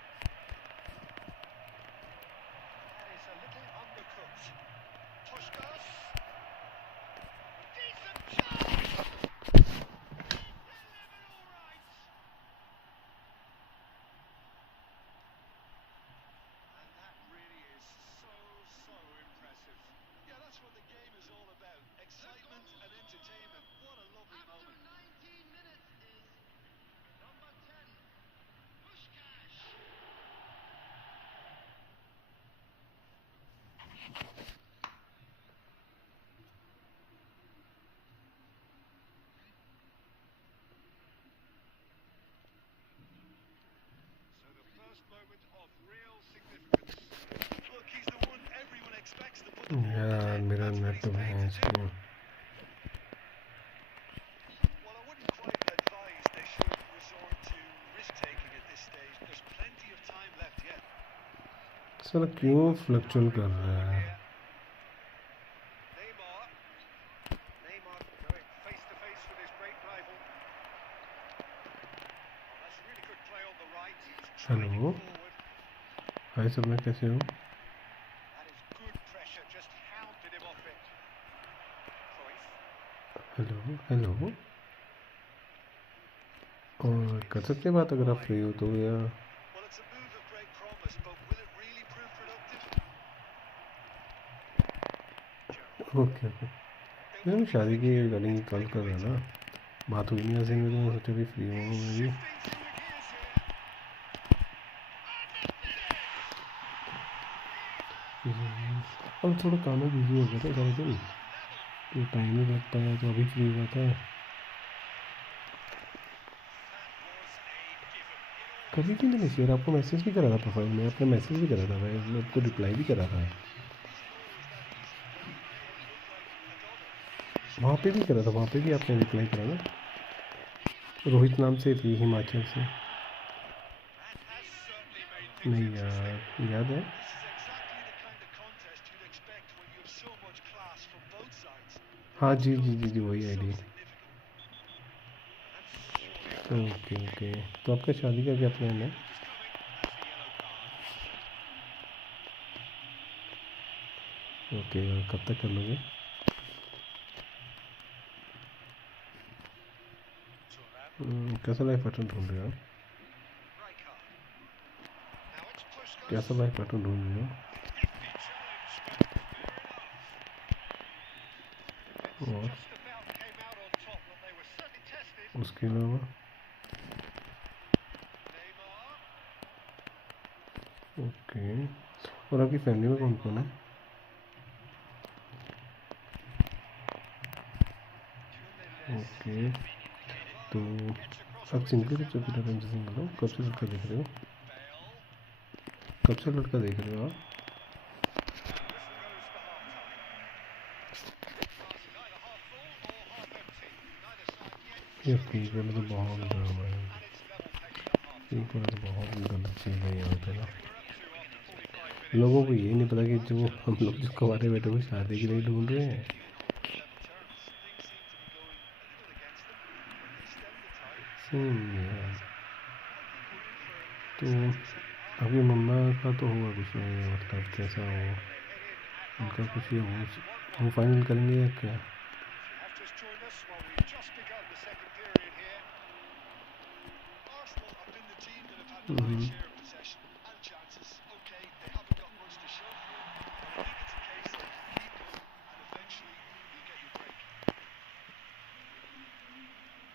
That is a little undercut. Puskás. Decent chance! Delivered all right. And that really is so impressive. Yeah, that's what the game is all about. Excitement and entertainment. What a lovely After moment. 19 minutes is number 10, Puskás. So the first moment of real significance. Look, he's the one everyone expects to put the ball in यार the net. मेरा That's what net he's है paid to इसकी do. Well, I wouldn't quite advise they should resort to risk-taking at this stage. There's plenty of time left yet. साला क्यों fluctuate कर रहा है? Neymar. Neymar going face to face with his great rival. Oh, that's really good play on the right. He's striding Hello. forward. हाय सब मैं कैसे हूँ? That is good pressure, just hounded him off it. Cruyff. Hello hello और कर सकते हैं बात अगर आप फ्री हो तो या Well, it's a move of great promise, but will it really prove productive? Okay okay नहीं शादी की रिगार्डिंग कॉल कर रहा ना बात हुई नहीं ऐसे में तो मैं सोचा भी फ्री हूँ मैं भी Shifting to a gears here. And the finish! अब थोड़ा काम में बिजी हो गया था सारे दिन, तो टाइम नहीं लग पाया, तो अभी फ्री हुआ था। कभी क्यों नहीं शेयर, आपको मैसेज भी करा था प्रोफाइल में, आपने मैसेज भी करा था भाई, मैं आपको रिप्लाई भी करा था, वहाँ पे भी करा था, वहाँ पे भी आपने रिप्लाई करा ना। रोहित नाम से थी, हिमाचल से। नहीं यार, याद है। हाँ जी जी जी जी, वही आईडी। ओके ओके, तो आपका शादी का क्या प्लान है? ओके, और कब तक कर लोगे? कैसा लाइफ पार्टनर ढूंढ रहे हो? कैसा लाइफ पार्टनर ढूंढ रहे हो? और उसके अलावा? ओके, और आपकी फैमिली में कौन कौन है? ओके, तो आप सिंगल कब से फिर टाइम से सिंगल हो? कब से लड़का देख रहे हो? कब से लड़का देख रहे हो आप? ये ठीक वाला तो बहुत ड्रामा है, ठीक वाला तो बहुत गलत चीज़ है यहाँ पे ना। लोगों को ये नहीं पता कि जो हम लोग जो कवारे बैठे हुए शादी के लिए ढूंढ रहे हैं। तो अभी मम्मा का तो हुआ कुछ नहीं है, मतलब कैसा हो उनका कुछ ये वो फाइनल करेंगे या क्या?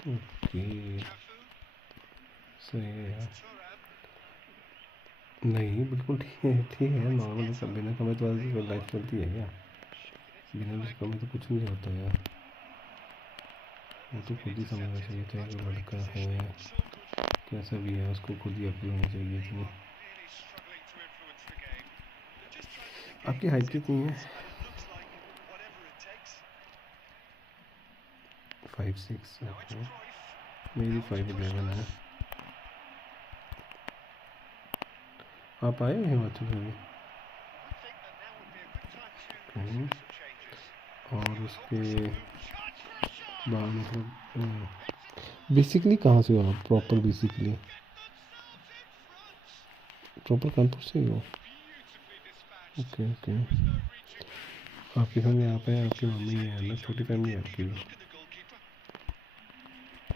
ओके, सही है यार। नहीं बिल्कुल ठीक है, ठीक है, नॉर्मल सब बिना कमाए तो आज लाइफ चलती है क्या? बिना कमाए तो कुछ नहीं होता यार, वो तो खुद ही समझना चाहिए, चाहे वो लड़का है कैसा भी है, उसको खुद ही अक्ल होनी चाहिए कि आपकी हाइट कितनी है? 5'6", ओके, मेरी 5'11" है। आप आए हिमाचल में? और उसके बाद मतलब बेसिकली कहाँ से हो आप प्रॉपर? बेसिकली प्रॉपर कानपुर से ही हो? ओके ओके, आपकी फैमिली यहाँ पे है, आपकी मम्मी है ना, छोटी फैमिली है आपकी भी?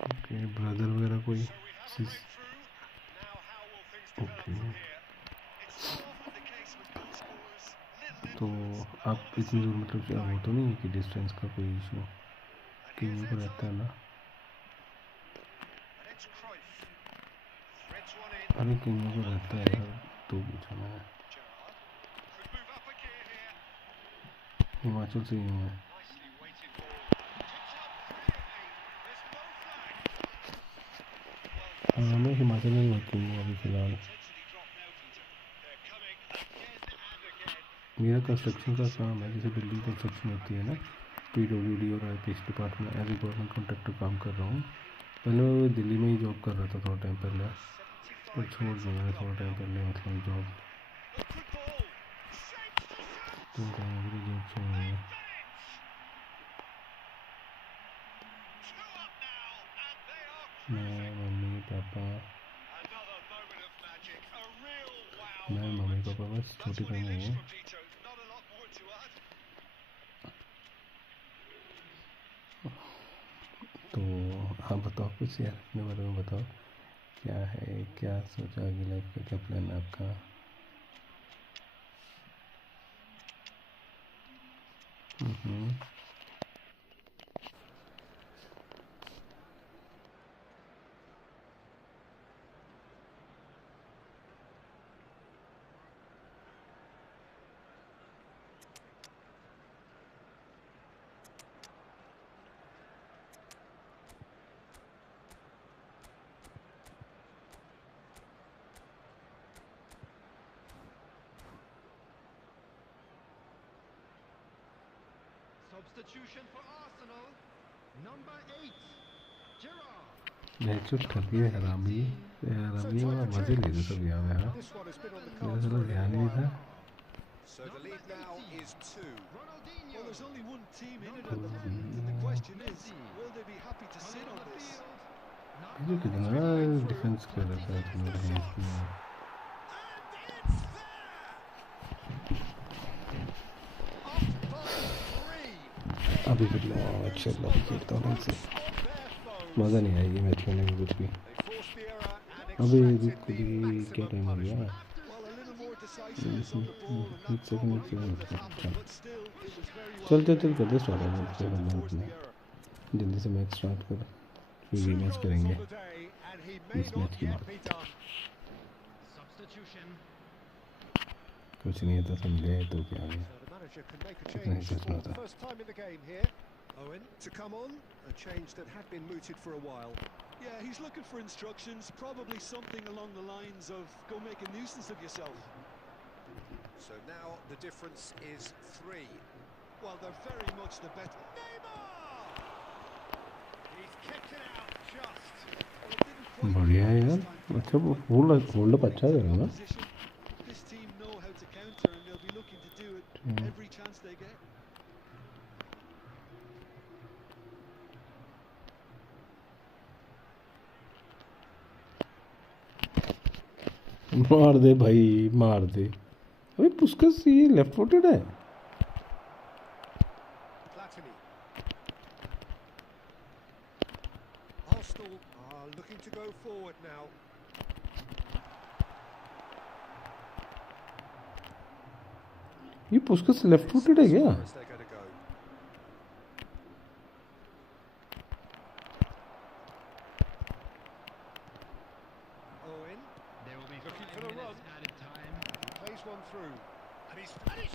ओके, ब्रदर वगैरह कोई? सिस? ओके, तो आप इतनी दूर मतलब वो तो नहीं है कि डिस्टेंस का कोई इशू कि को रहता है ना? अरे किन्हीं को रहता है यार, तो पूछा मैं, हिमाचल से ही हूँ मैं। हाँ, मैं हिमाचल में वर्किंग हूँ अभी फ़िलहाल। मेरा कंस्ट्रक्शन का काम है, जैसे बिल्डिंग कंस्ट्रक्शन होती है ना, PWD और IPH department, as a government contractor काम कर रहा हूँ। पहले मैं दिल्ली में ही जॉब कर रहा था थोड़ा टाइम पहले, पर छोड़ दिया मैंने थोड़ा टाइम पहले, मतलब जॉब तो जॉब छोड़ दिया। मैं मम्मी पापा, मैं मम्मी पापा बस, छोटी फैमिली है। तो आप बताओ कुछ यार, अपने बारे में बताओ, क्या है, क्या सोचा आगे लाइफ का, क्या प्लान है आपका? Substitution for Arsenal. Number 8, Gerrard. Match shoot कर दिए हरामी वाला मजे ले रहे सब यहाँ पे। हाँ This one has been on the मेरा cards साला for a ध्यान ही little नहीं था। while. So the lead now is 2. Ronaldinho. Well, there's only one team in it at Number the 10, moment, and the question is, Messi. will they be happy to sit Running on the this? field. ये जो कितना defence कर रहा था तुम्हारे इसमें। अभी फिर अच्छा लग खेलता हूँ इनसे। मज़ा नहीं आएगी मैच खेलने में कुछ भी। अभी कुछ क्या टाइम हो गया? एक सेकंड चल कर दे स्टार्ट अपने जल्दी से मैच स्टार्ट कर, फिर रीमैच करेंगे इस मैच के बाद। कुछ नहीं है तो समझे तो क्या है, कितना ही सोचना था। Owen to come on, a change that had been mooted for a while. Yeah, he's looking for instructions, probably something along the lines of go make a nuisance of yourself. So now the difference is 3. Well, they're very much the better. He's kicked it out just. Well, it didn't quite बढ़िया है work यार, this time. अच्छा hold up अच्छा करेगा ना। This team know how to counter, and they'll be looking to do it every chance they get. मार दे भाई मार दे। अभी पुस्कस ये लेफ्ट फुटेड है। Platini. Arsenal are looking to go forward now. ये पुस्कस लेफ्ट फुटेड है क्या? As they're going to go. Owen There will be Looking 5 for the minutes run. added time. plays one through, and he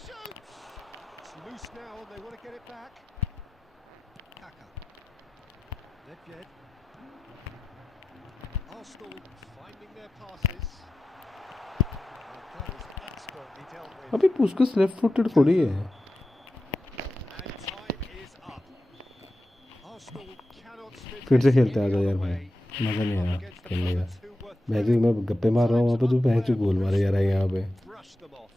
shoots. It's loose now, and they want to get it back. Kaka. Nedved. Arsenal finding their passes. Oh, that is expertly dealt with. अभी पुस्कस left footed थोड़ी है। And time is up. Arsenal cannot spin फिर से this खेलते आ any जाओ यार other भाई, way. मज़ा नहीं आया Against the खेलने का। opponents who were मैं जो मैं गप्पे मार रहा हूँ वहाँ पे, तो भैंस गोल मारे जा रहा है यहाँ पे। brush them off.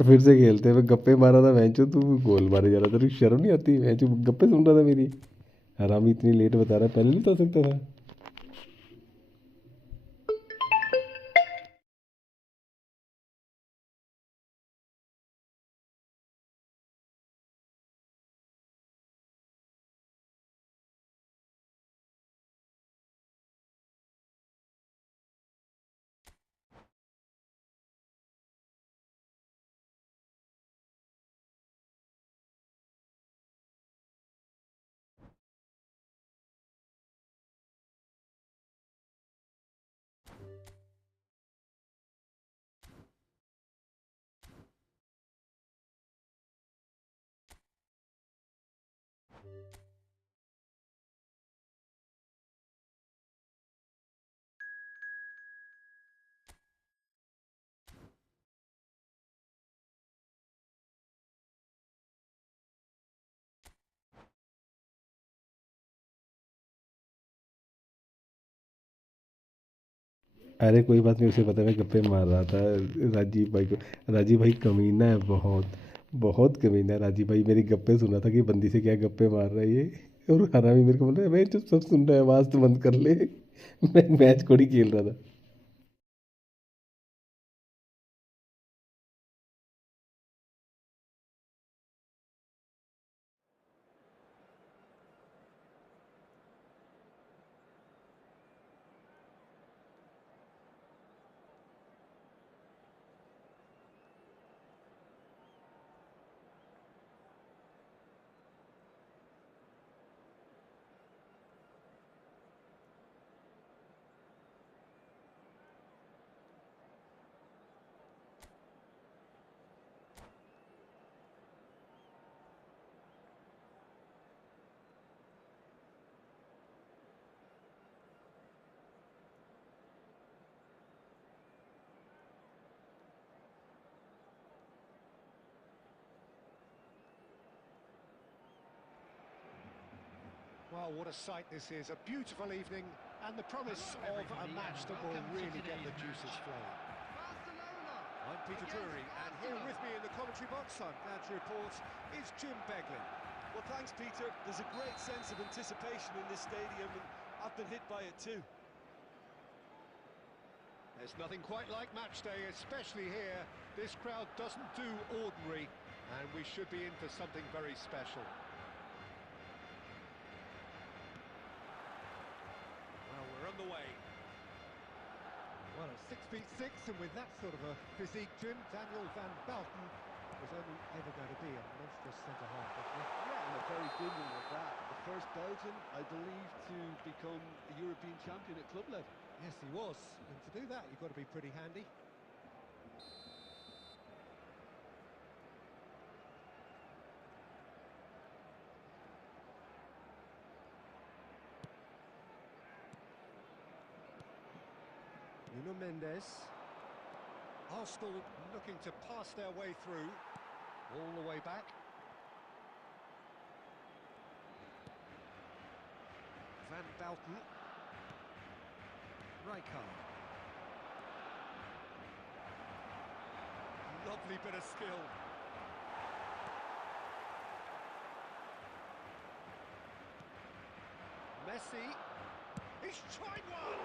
फिर से खेलते हैं, मैं गप्पे मारा था भैंचो, तू गोल मारे जा रहा था। तेरी शर्म नहीं आती? भैंचो गप्पे सुन रहा था मेरी। हरामी इतनी लेट बता रहा है, पहले नहीं बता सकता था। अरे कोई बात नहीं, उसे पता है मैं गप्पे मार रहा था राजीव भाई को। राजीव भाई कमीना है, बहुत बहुत कमीना है राजीव भाई। मेरी गप्पे सुना था कि बंदी से क्या गप्पे मार रहा है ये, और हरामी मेरे को बोल रहा है भाई जो सब सुन रहा है आवाज़ तो बंद कर ले। मैं मैच को ही खेल रहा था। Well, what a sight this is. A beautiful evening and the promise of a match that will really get the juices flowing. Barcelona! I'm Peter against Drury, and here with me in the commentary box, I'm glad to report, is Jim Beglin. Well, thanks, Peter. There's a great sense of anticipation in this stadium, and I've been hit by it too. There's nothing quite like match day, especially here. This crowd doesn't do ordinary, and we should be in for something very special. Well, we're on the way. Well, at 6'6", and with that sort of a physique, Jim, Daniel van Belten was only ever going to be a monstrous centre-half, wasn't he? Yeah, and a very good one at that. The first Belgian, I believe, to become a European champion at club level. Yes, he was. And to do that, you've got to be pretty handy. Nuno Mendes. Arsenal looking to pass their way through, all the way back. Van Belten. Rijkaard. Lovely bit of skill. Messi. He's tried one!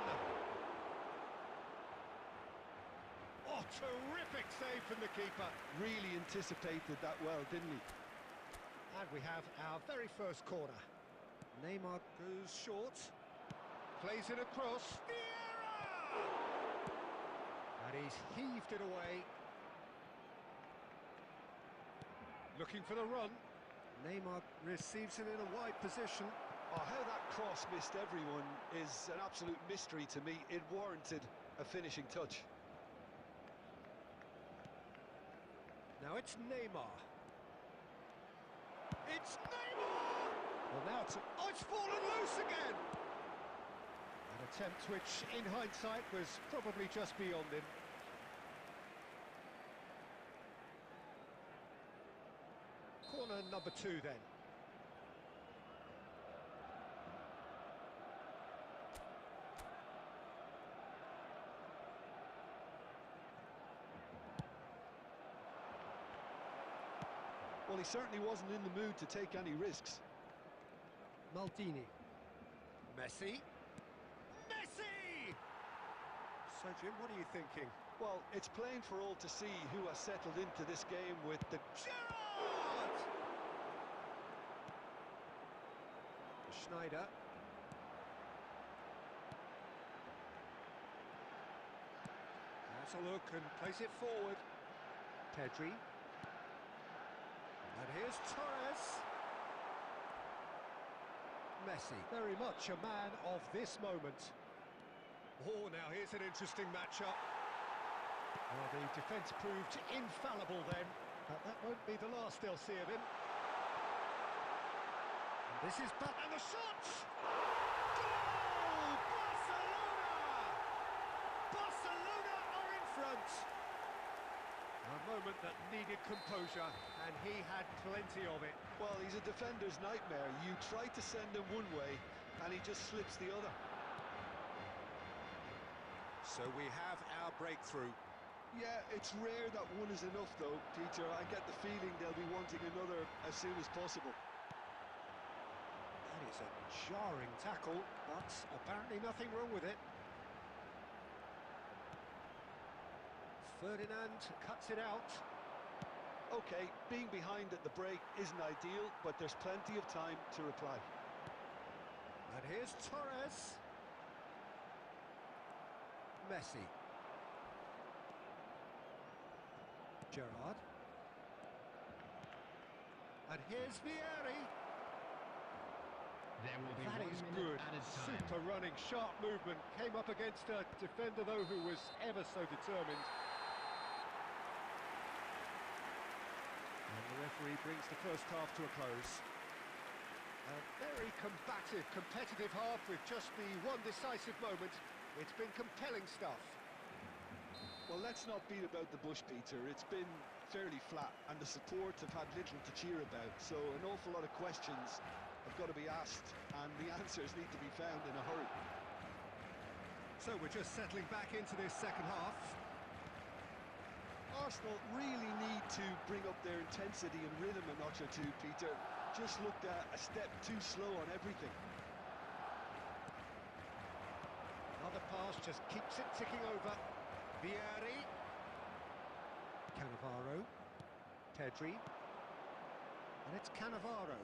Oh, terrific save from the keeper. Really anticipated that well, didn't he? And we have our very first corner. Neymar goes short. Plays it across. And he's heaved it away. Looking for the run. Neymar receives it in a wide position. Oh, how that cross missed everyone is an absolute mystery to me. It warranted a finishing touch. Now it's Neymar. It's Neymar! Well, now it's fallen loose again! An attempt which, in hindsight, was probably just beyond him. Corner number 2, then. Well, he certainly wasn't in the mood to take any risks. Maldini. Messi. Messi! So, Jim, what are you thinking? Well, it's plain for all to see who has settled into this game with the... Gerrard! Schneider. Has a look and plays it forward. Pedri. And here's Torres. Messi, very much a man of this moment. Oh, now here's an interesting matchup. Well, the defence proved infallible then, but that won't be the last they'll see of him. And this is back, and the shot! Goal! Barcelona! Barcelona are in front! A moment that needed composure, and he had plenty of it. Well, he's a defender's nightmare. You try to send him one way, and he just slips the other. So we have our breakthrough. Yeah, it's rare that one is enough, though, Peter. I get the feeling they'll be wanting another as soon as possible. That is a jarring tackle, but apparently nothing wrong with it. Ferdinand cuts it out. OK, being behind at the break isn't ideal, but there's plenty of time to reply. And here's Torres. Messi. Gerrard. And here's Vieri. There will be That 1 is minute good. added time. Super running, sharp movement. Came up against a defender, though, who was ever so determined. And the referee brings the first half to a close. A very combative, competitive half with just the one decisive moment. It's been compelling stuff. Well, let's not beat about the bush, Peter. It's been fairly flat, and the support have had little to cheer about, so an awful lot of questions have got to be asked, and the answers need to be found in a hurry. So we're just settling back into this second half. Arsenal really need to bring up their intensity and rhythm a notch or two, Peter. Just looked a step too slow on everything. Another pass just keeps it ticking over. Vieri. Cannavaro. Pedri. And it's Cannavaro.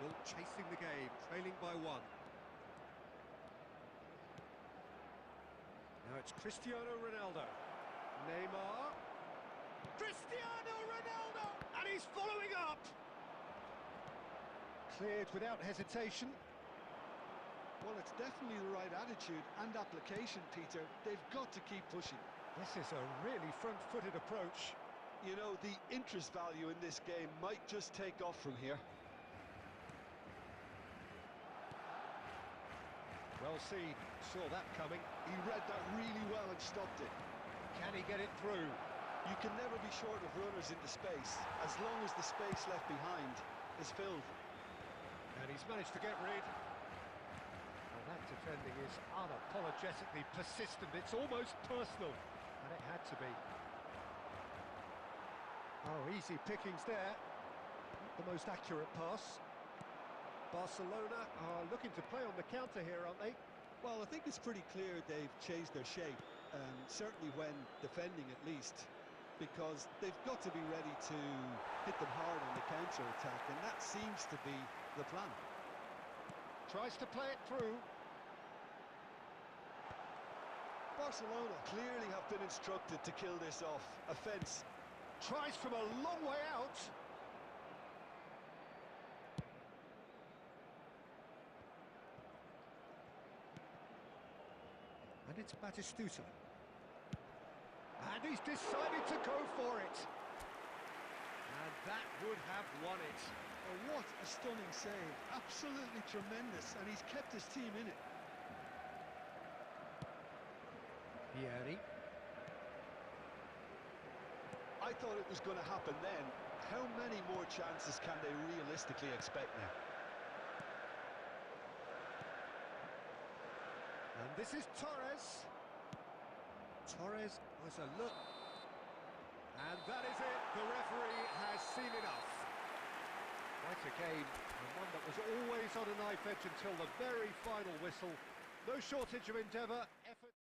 Still chasing the game, trailing by 1. Now it's Cristiano Ronaldo. Neymar. Cristiano Ronaldo! And he's following up! Cleared without hesitation. Well, it's definitely the right attitude and application, Peter. They've got to keep pushing. This is a really front-footed approach. You know, the interest value in this game might just take off from here. Well seen, saw that coming. He read that really well and stopped it. Can he get it through? You can never be short of runners into space, as long as the space left behind is filled. And he's managed to get rid. Well, that defending is unapologetically persistent. It's almost personal, and it had to be. Oh, easy pickings there. Not the most accurate pass. Barcelona are looking to play on the counter here, aren't they? Well, I think it's pretty clear they've changed their shape, certainly when defending at least, because they've got to be ready to hit them hard on the counter-attack, and that seems to be the plan. Tries to play it through. Barcelona clearly have been instructed to kill this off. Offence. Tries from a long way out. And it's Batistuta. And he's decided to go for it. And that would have won it. Oh, what a stunning save. Absolutely tremendous, and he's kept his team in it. Vieri. I thought it was going to happen then. How many more chances can they realistically expect now? And this is Torres. Torres has a look. And that is it. The referee has seen enough. Quite a game, and one that was always on a knife edge until the very final whistle. No shortage of endeavour, effort.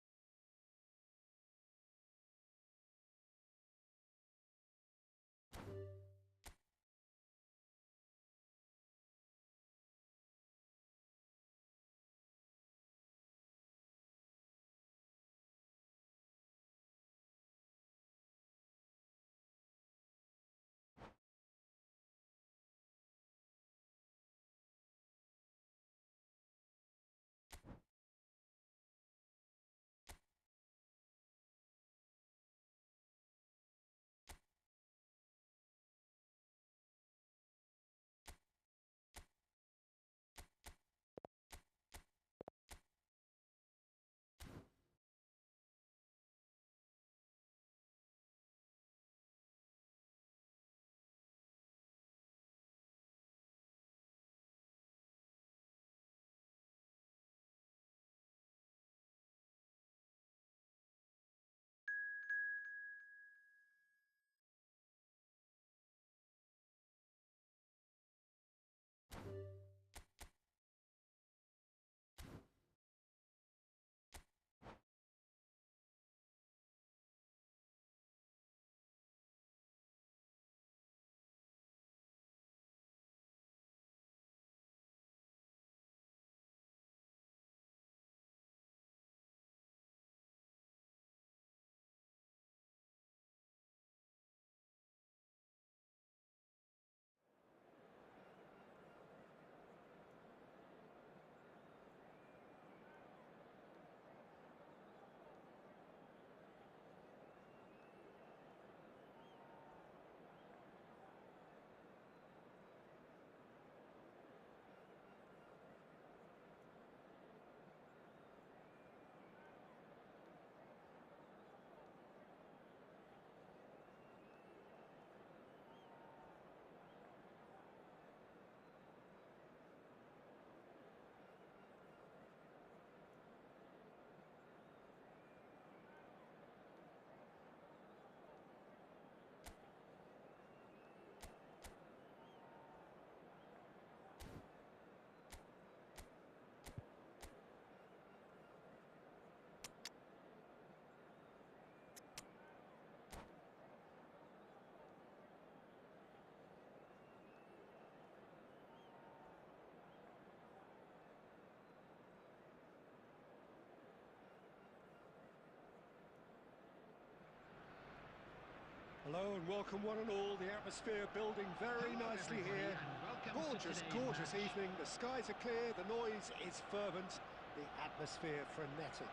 Hello and welcome one and all. The atmosphere building very Hello, nicely everybody, here. and welcome to Gorgeous, today's gorgeous match. evening. The skies are clear, the noise is fervent, the atmosphere frenetic.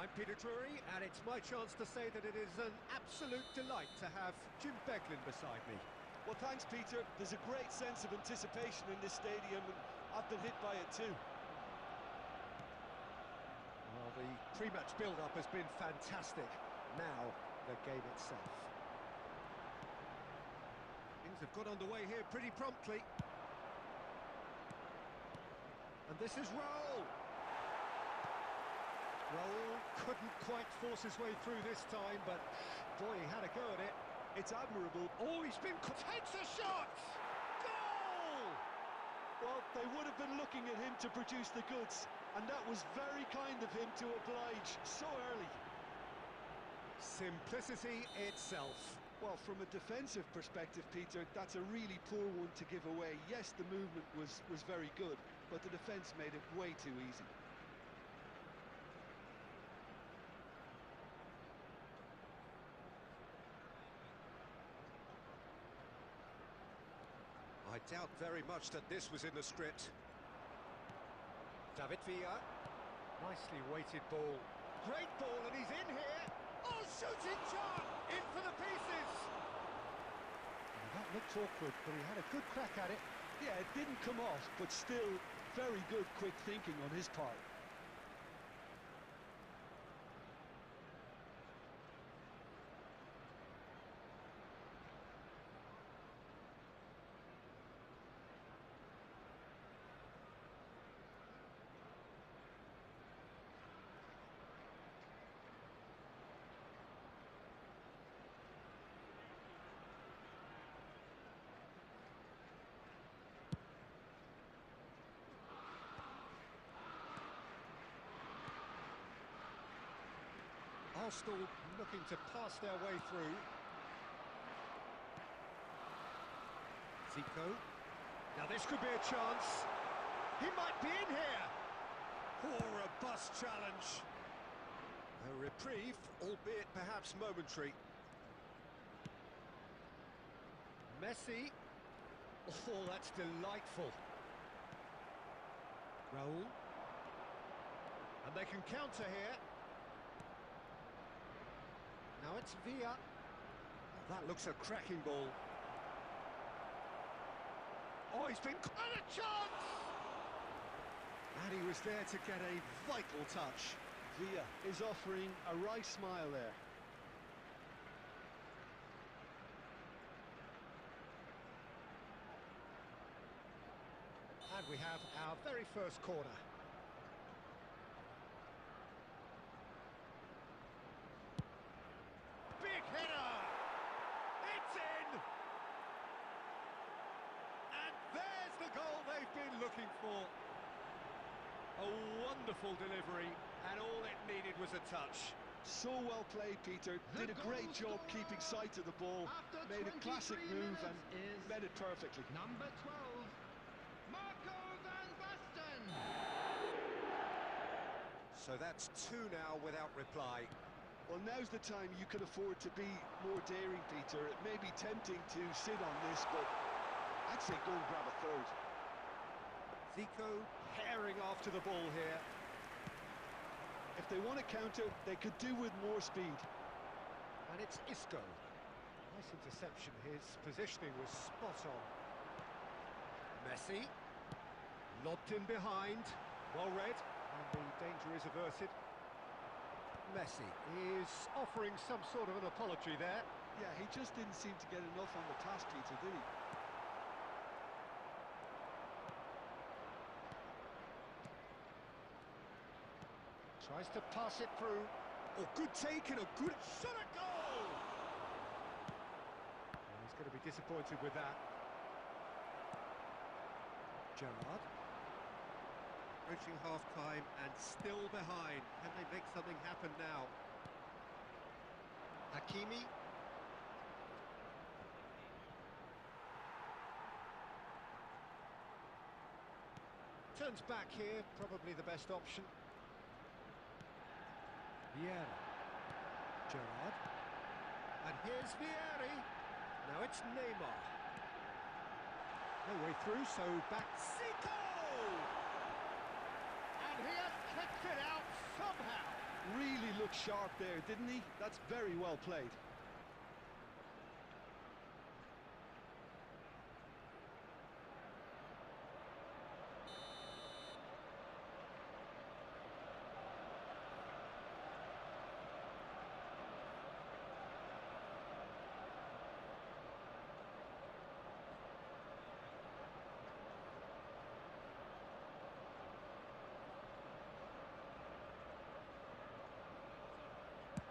I'm Peter Drury, and it's my chance to say that it is an absolute delight to have Jim Beglin beside me. Well, thanks, Peter. There's a great sense of anticipation in this stadium, and I've been hit by it too. Well, the pre-match build-up has been fantastic. Now, the game itself. Things have got underway here pretty promptly. And this is Raul. Raul couldn't quite force his way through this time, but boy, he had a go at it. It's admirable. Oh, he's been... takes a shot! Goal! Well, they would have been looking at him to produce the goods, and that was very kind of him to oblige so early. Simplicity itself. Well, from a defensive perspective, Peter, that's a really poor one to give away. Yes, the movement was very good, but the defence made it way too easy. I doubt very much that this was in the script. David Villa. Nicely weighted ball. Great ball, and he's in here. Oh, shooting chance! In for the pieces! Well, that looked awkward, but he had a good crack at it. Yeah, it didn't come off, but still very good quick thinking on his part. Arsenal looking to pass their way through. Zico. Now this could be a chance. He might be in here. Oh, robust challenge. A reprieve, albeit perhaps momentary. Messi. Oh, that's delightful. Raul. And they can counter here. Now it's Villa. That looks a cracking ball. Oh, he's been... and a chance! And he was there to get a vital touch. Villa is offering a wry smile there. And we have our very first corner. Big header! It's in! And there's the goal they've been looking for. A wonderful delivery, and all it needed was a touch. So well played, Peter. Did a great job keeping sight of the ball. Made a classic move and met it perfectly. Number 12, Marco van Basten. So that's two now without reply. Well, now's the time you can afford to be more daring, Peter. It may be tempting to sit on this, but I'd say go and grab a third. Zico herring after the ball here. If they want to counter, they could do with more speed. And it's Isco. Nice interception. His positioning was spot on. Messi. Lobbed in behind. Well read. And the danger is averted. Messi is offering some sort of an apology there. Yeah, he just didn't seem to get enough on the task, Peter, did he? Tries to pass it through. Oh, good take and a good shot at goal! Well, he's going to be disappointed with that. Gerrard. Approaching half-time and still behind. Can they make something happen now? Hakimi. Turns back here, probably the best option. Vieira. Gerrard. And here's Vieri. Now it's Neymar. No way through, so back Zico! And he has kicked it out somehow. Really looked sharp there, didn't he? That's very well played.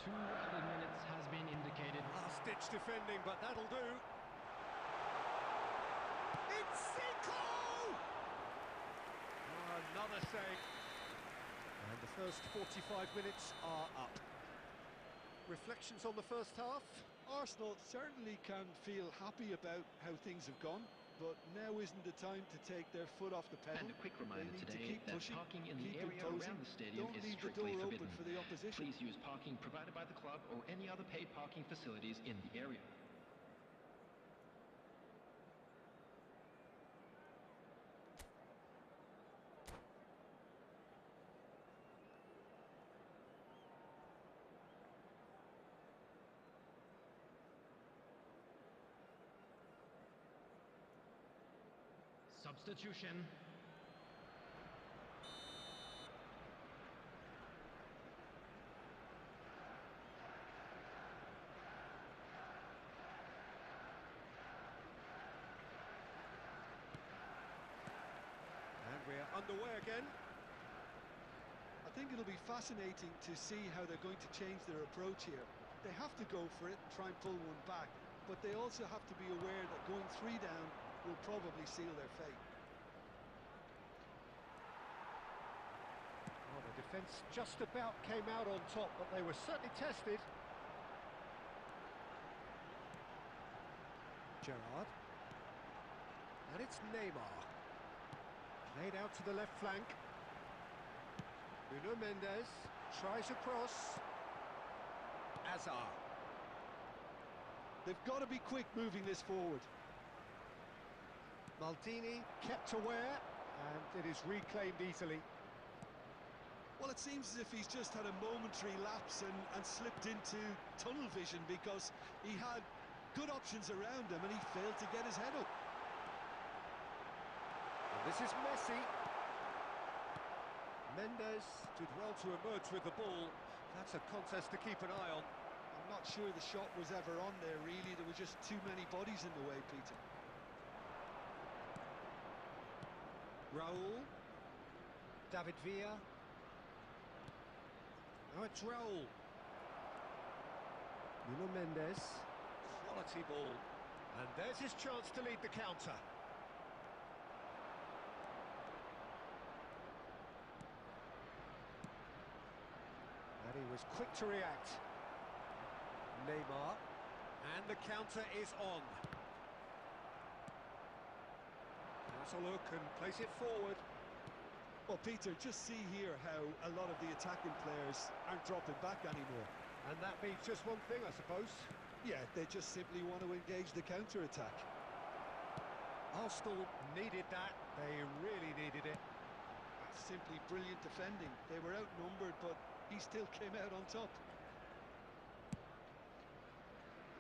Two added minutes has been indicated. Last-ditch defending, but that'll do. It's Zico! Another save. And the first 45 minutes are up. Reflections on the first half? Arsenal certainly can feel happy about how things have gone, but now isn't the time to take their foot off the pedal. And a quick They reminder need to today keep that pushing, parking in the keep area imposing. around the stadium Don't is leave the strictly door forbidden. open for the opposition. Please use parking provided by the club or any other paid parking facilities in the area. Substitution. And we're underway again. I think it'll be fascinating to see how they're going to change their approach here. They have to go for it and try and pull one back, but they also have to be aware that going 3 down will probably seal their fate. Well, the defence just about came out on top, but they were certainly tested. Gerrard. And it's Neymar. Played out to the left flank. Nuno Mendes tries a cross. Hazard. They've got to be quick moving this forward. Maldini kept aware, and it is reclaimed easily. Well, it seems as if he's just had a momentary lapse and slipped into tunnel vision, because he had good options around him and he failed to get his head up. And this is Messi. Mendes did well to emerge with the ball. That's a contest to keep an eye on. I'm not sure the shot was ever on there, really. There were just too many bodies in the way, Peter. Raul. David Villa. Now it's Raul. Nuno Mendes. Quality ball. And there's his chance to lead the counter. And he was quick to react. Neymar. And the counter is on. That's a look and place it forward. Well, Peter, just see here how a lot of the attacking players aren't dropping back anymore. And that means just one thing, I suppose. Yeah, they just simply want to engage the counter-attack. Arsenal needed that. They really needed it. That's simply brilliant defending. They were outnumbered, but he still came out on top.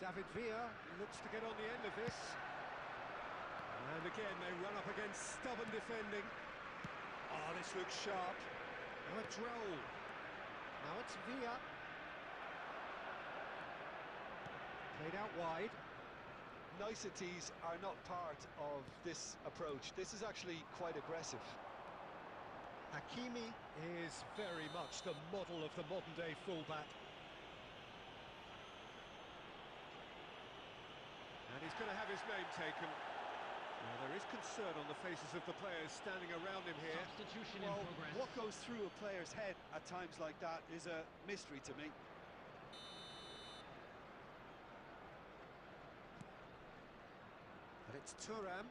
David Villa looks to get on the end of this. And again, they run up against stubborn defending. Oh, this looks sharp. Now it's Raul. Now it's Villa. Played out wide. Niceties are not part of this approach. This is actually quite aggressive. Hakimi is very much the model of the modern-day fullback. And he's going to have his name taken. Now, there is concern on the faces of the players standing around him here. Substitution Well, in progress. what goes through a player's head at times like that is a mystery to me. And it's Thuram.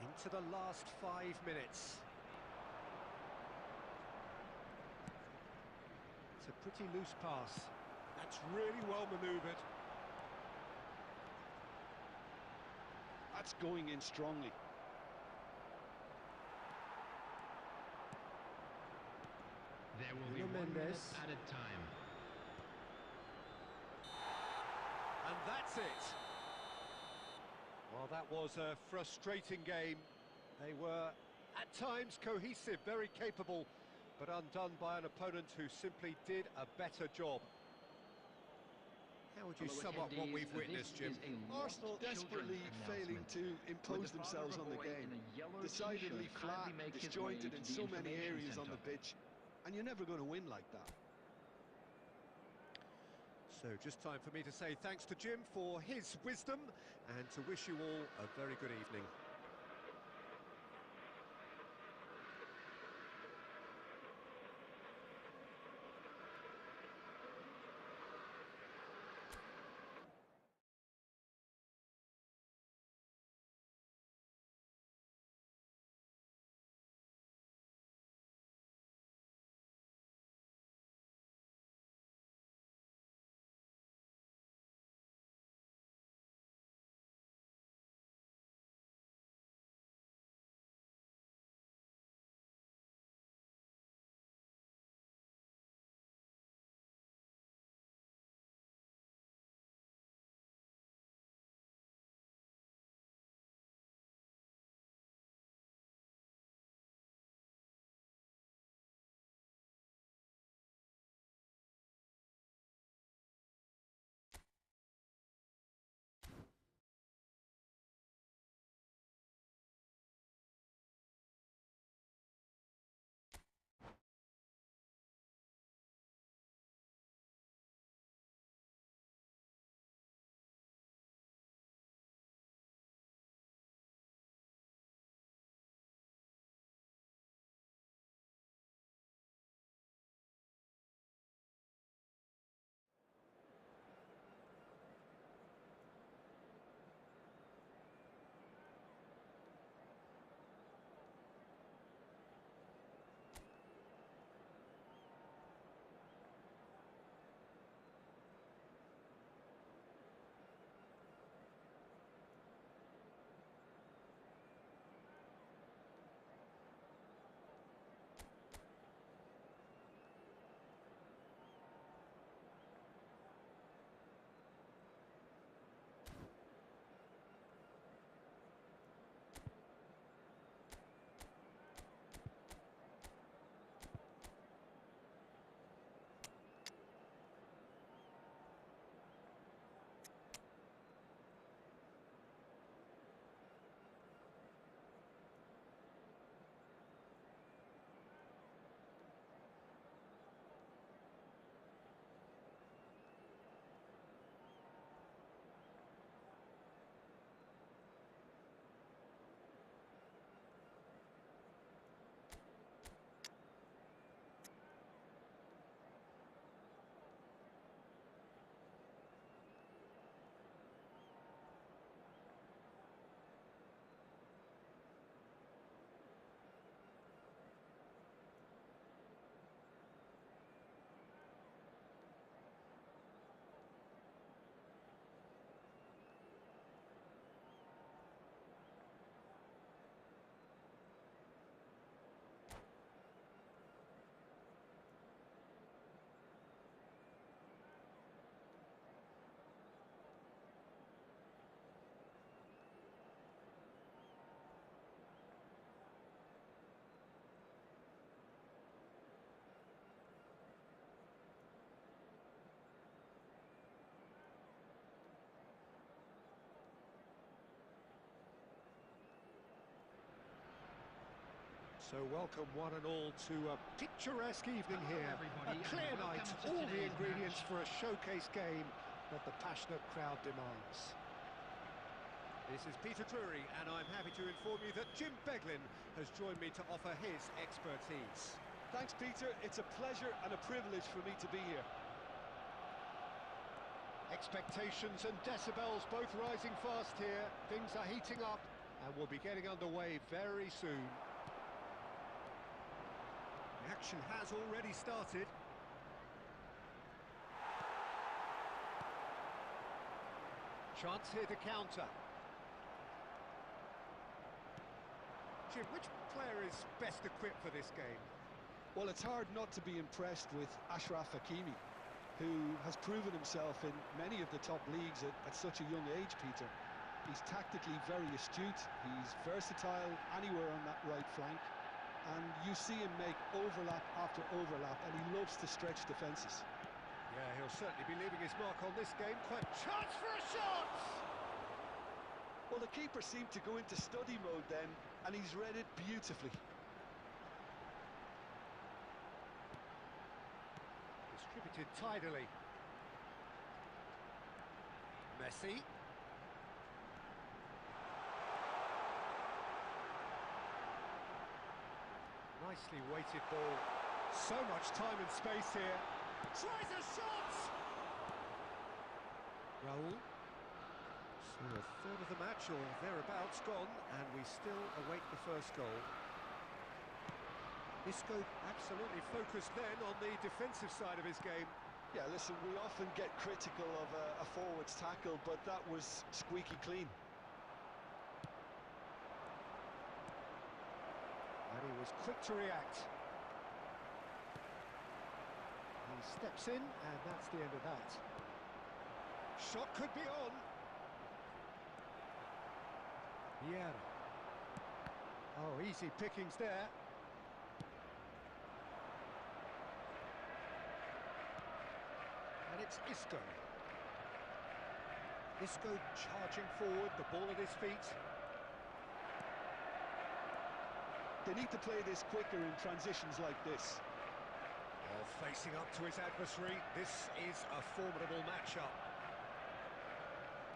Into the last 5 minutes. It's a pretty loose pass. That's really well manoeuvred. That's going in strongly. There will be 1 minute Mendes. added time. And that's it. Well, that was a frustrating game. They were, at times, cohesive, very capable, but undone by an opponent who simply did a better job. How would you Hello, sum up what attendees. we've witnessed, This Jim? is a lost Arsenal desperately children failing announcement. to Would impose the father themselves of a on the boy game. in a yellow Decidedly t-shirt kindly flat, make his way disjointed to in the so many information areas on the center? pitch, and you're never going to win like that. So just time for me to say thanks to Jim for his wisdom and to wish you all a very good evening. So welcome one and all to a picturesque evening Hello, here. everybody, A and clear welcome night, to all the today's ingredients match. for a showcase game that the passionate crowd demands. This is Peter Drury, and I'm happy to inform you that Jim Beglin has joined me to offer his expertise. Thanks, Peter. It's a pleasure and a privilege for me to be here. Expectations and decibels both rising fast here. Things are heating up, and we'll be getting underway very soon. The action has already started. Chance here to counter. Jim, which player is best equipped for this game? Well, it's hard not to be impressed with Ashraf Hakimi, who has proven himself in many of the top leagues at such a young age, Peter. He's tactically very astute, he's versatile anywhere on that right flank, and you see him make overlap after overlap, and he loves to stretch defences. Yeah, he'll certainly be leaving his mark on this game. Quite chance for a shot! Well, the keeper seemed to go into study mode then, and he's read it beautifully. Distributed tidily. Messi. Nicely weighted ball. So much time and space here. Tries a shot! Raul. So a third of the match or thereabouts gone, and we still await the first goal. Isco absolutely focused then on the defensive side of his game. Yeah, listen, we often get critical of a forward's tackle, but that was squeaky clean. And he was quick to react. He steps in, and that's the end of that. Shot could be on. Yeah. Oh, easy pickings there. And it's Isco. Isco charging forward, the ball at his feet. They need to play this quicker in transitions like this. Well, facing up to his adversary, this is a formidable matchup.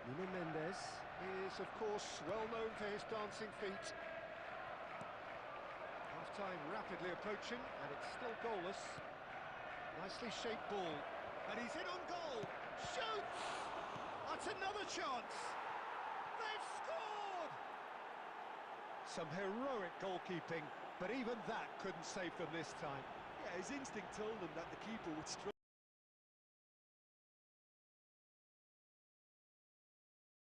Nuno Mendes is, of course, well known for his dancing feet. Half-time rapidly approaching, and it's still goalless. Nicely shaped ball, and he's in on goal. Shoots! That's another chance. They've scored! Some heroic goalkeeping, but even that couldn't save them this time. Yeah, his instinct told him that the keeper would struggle.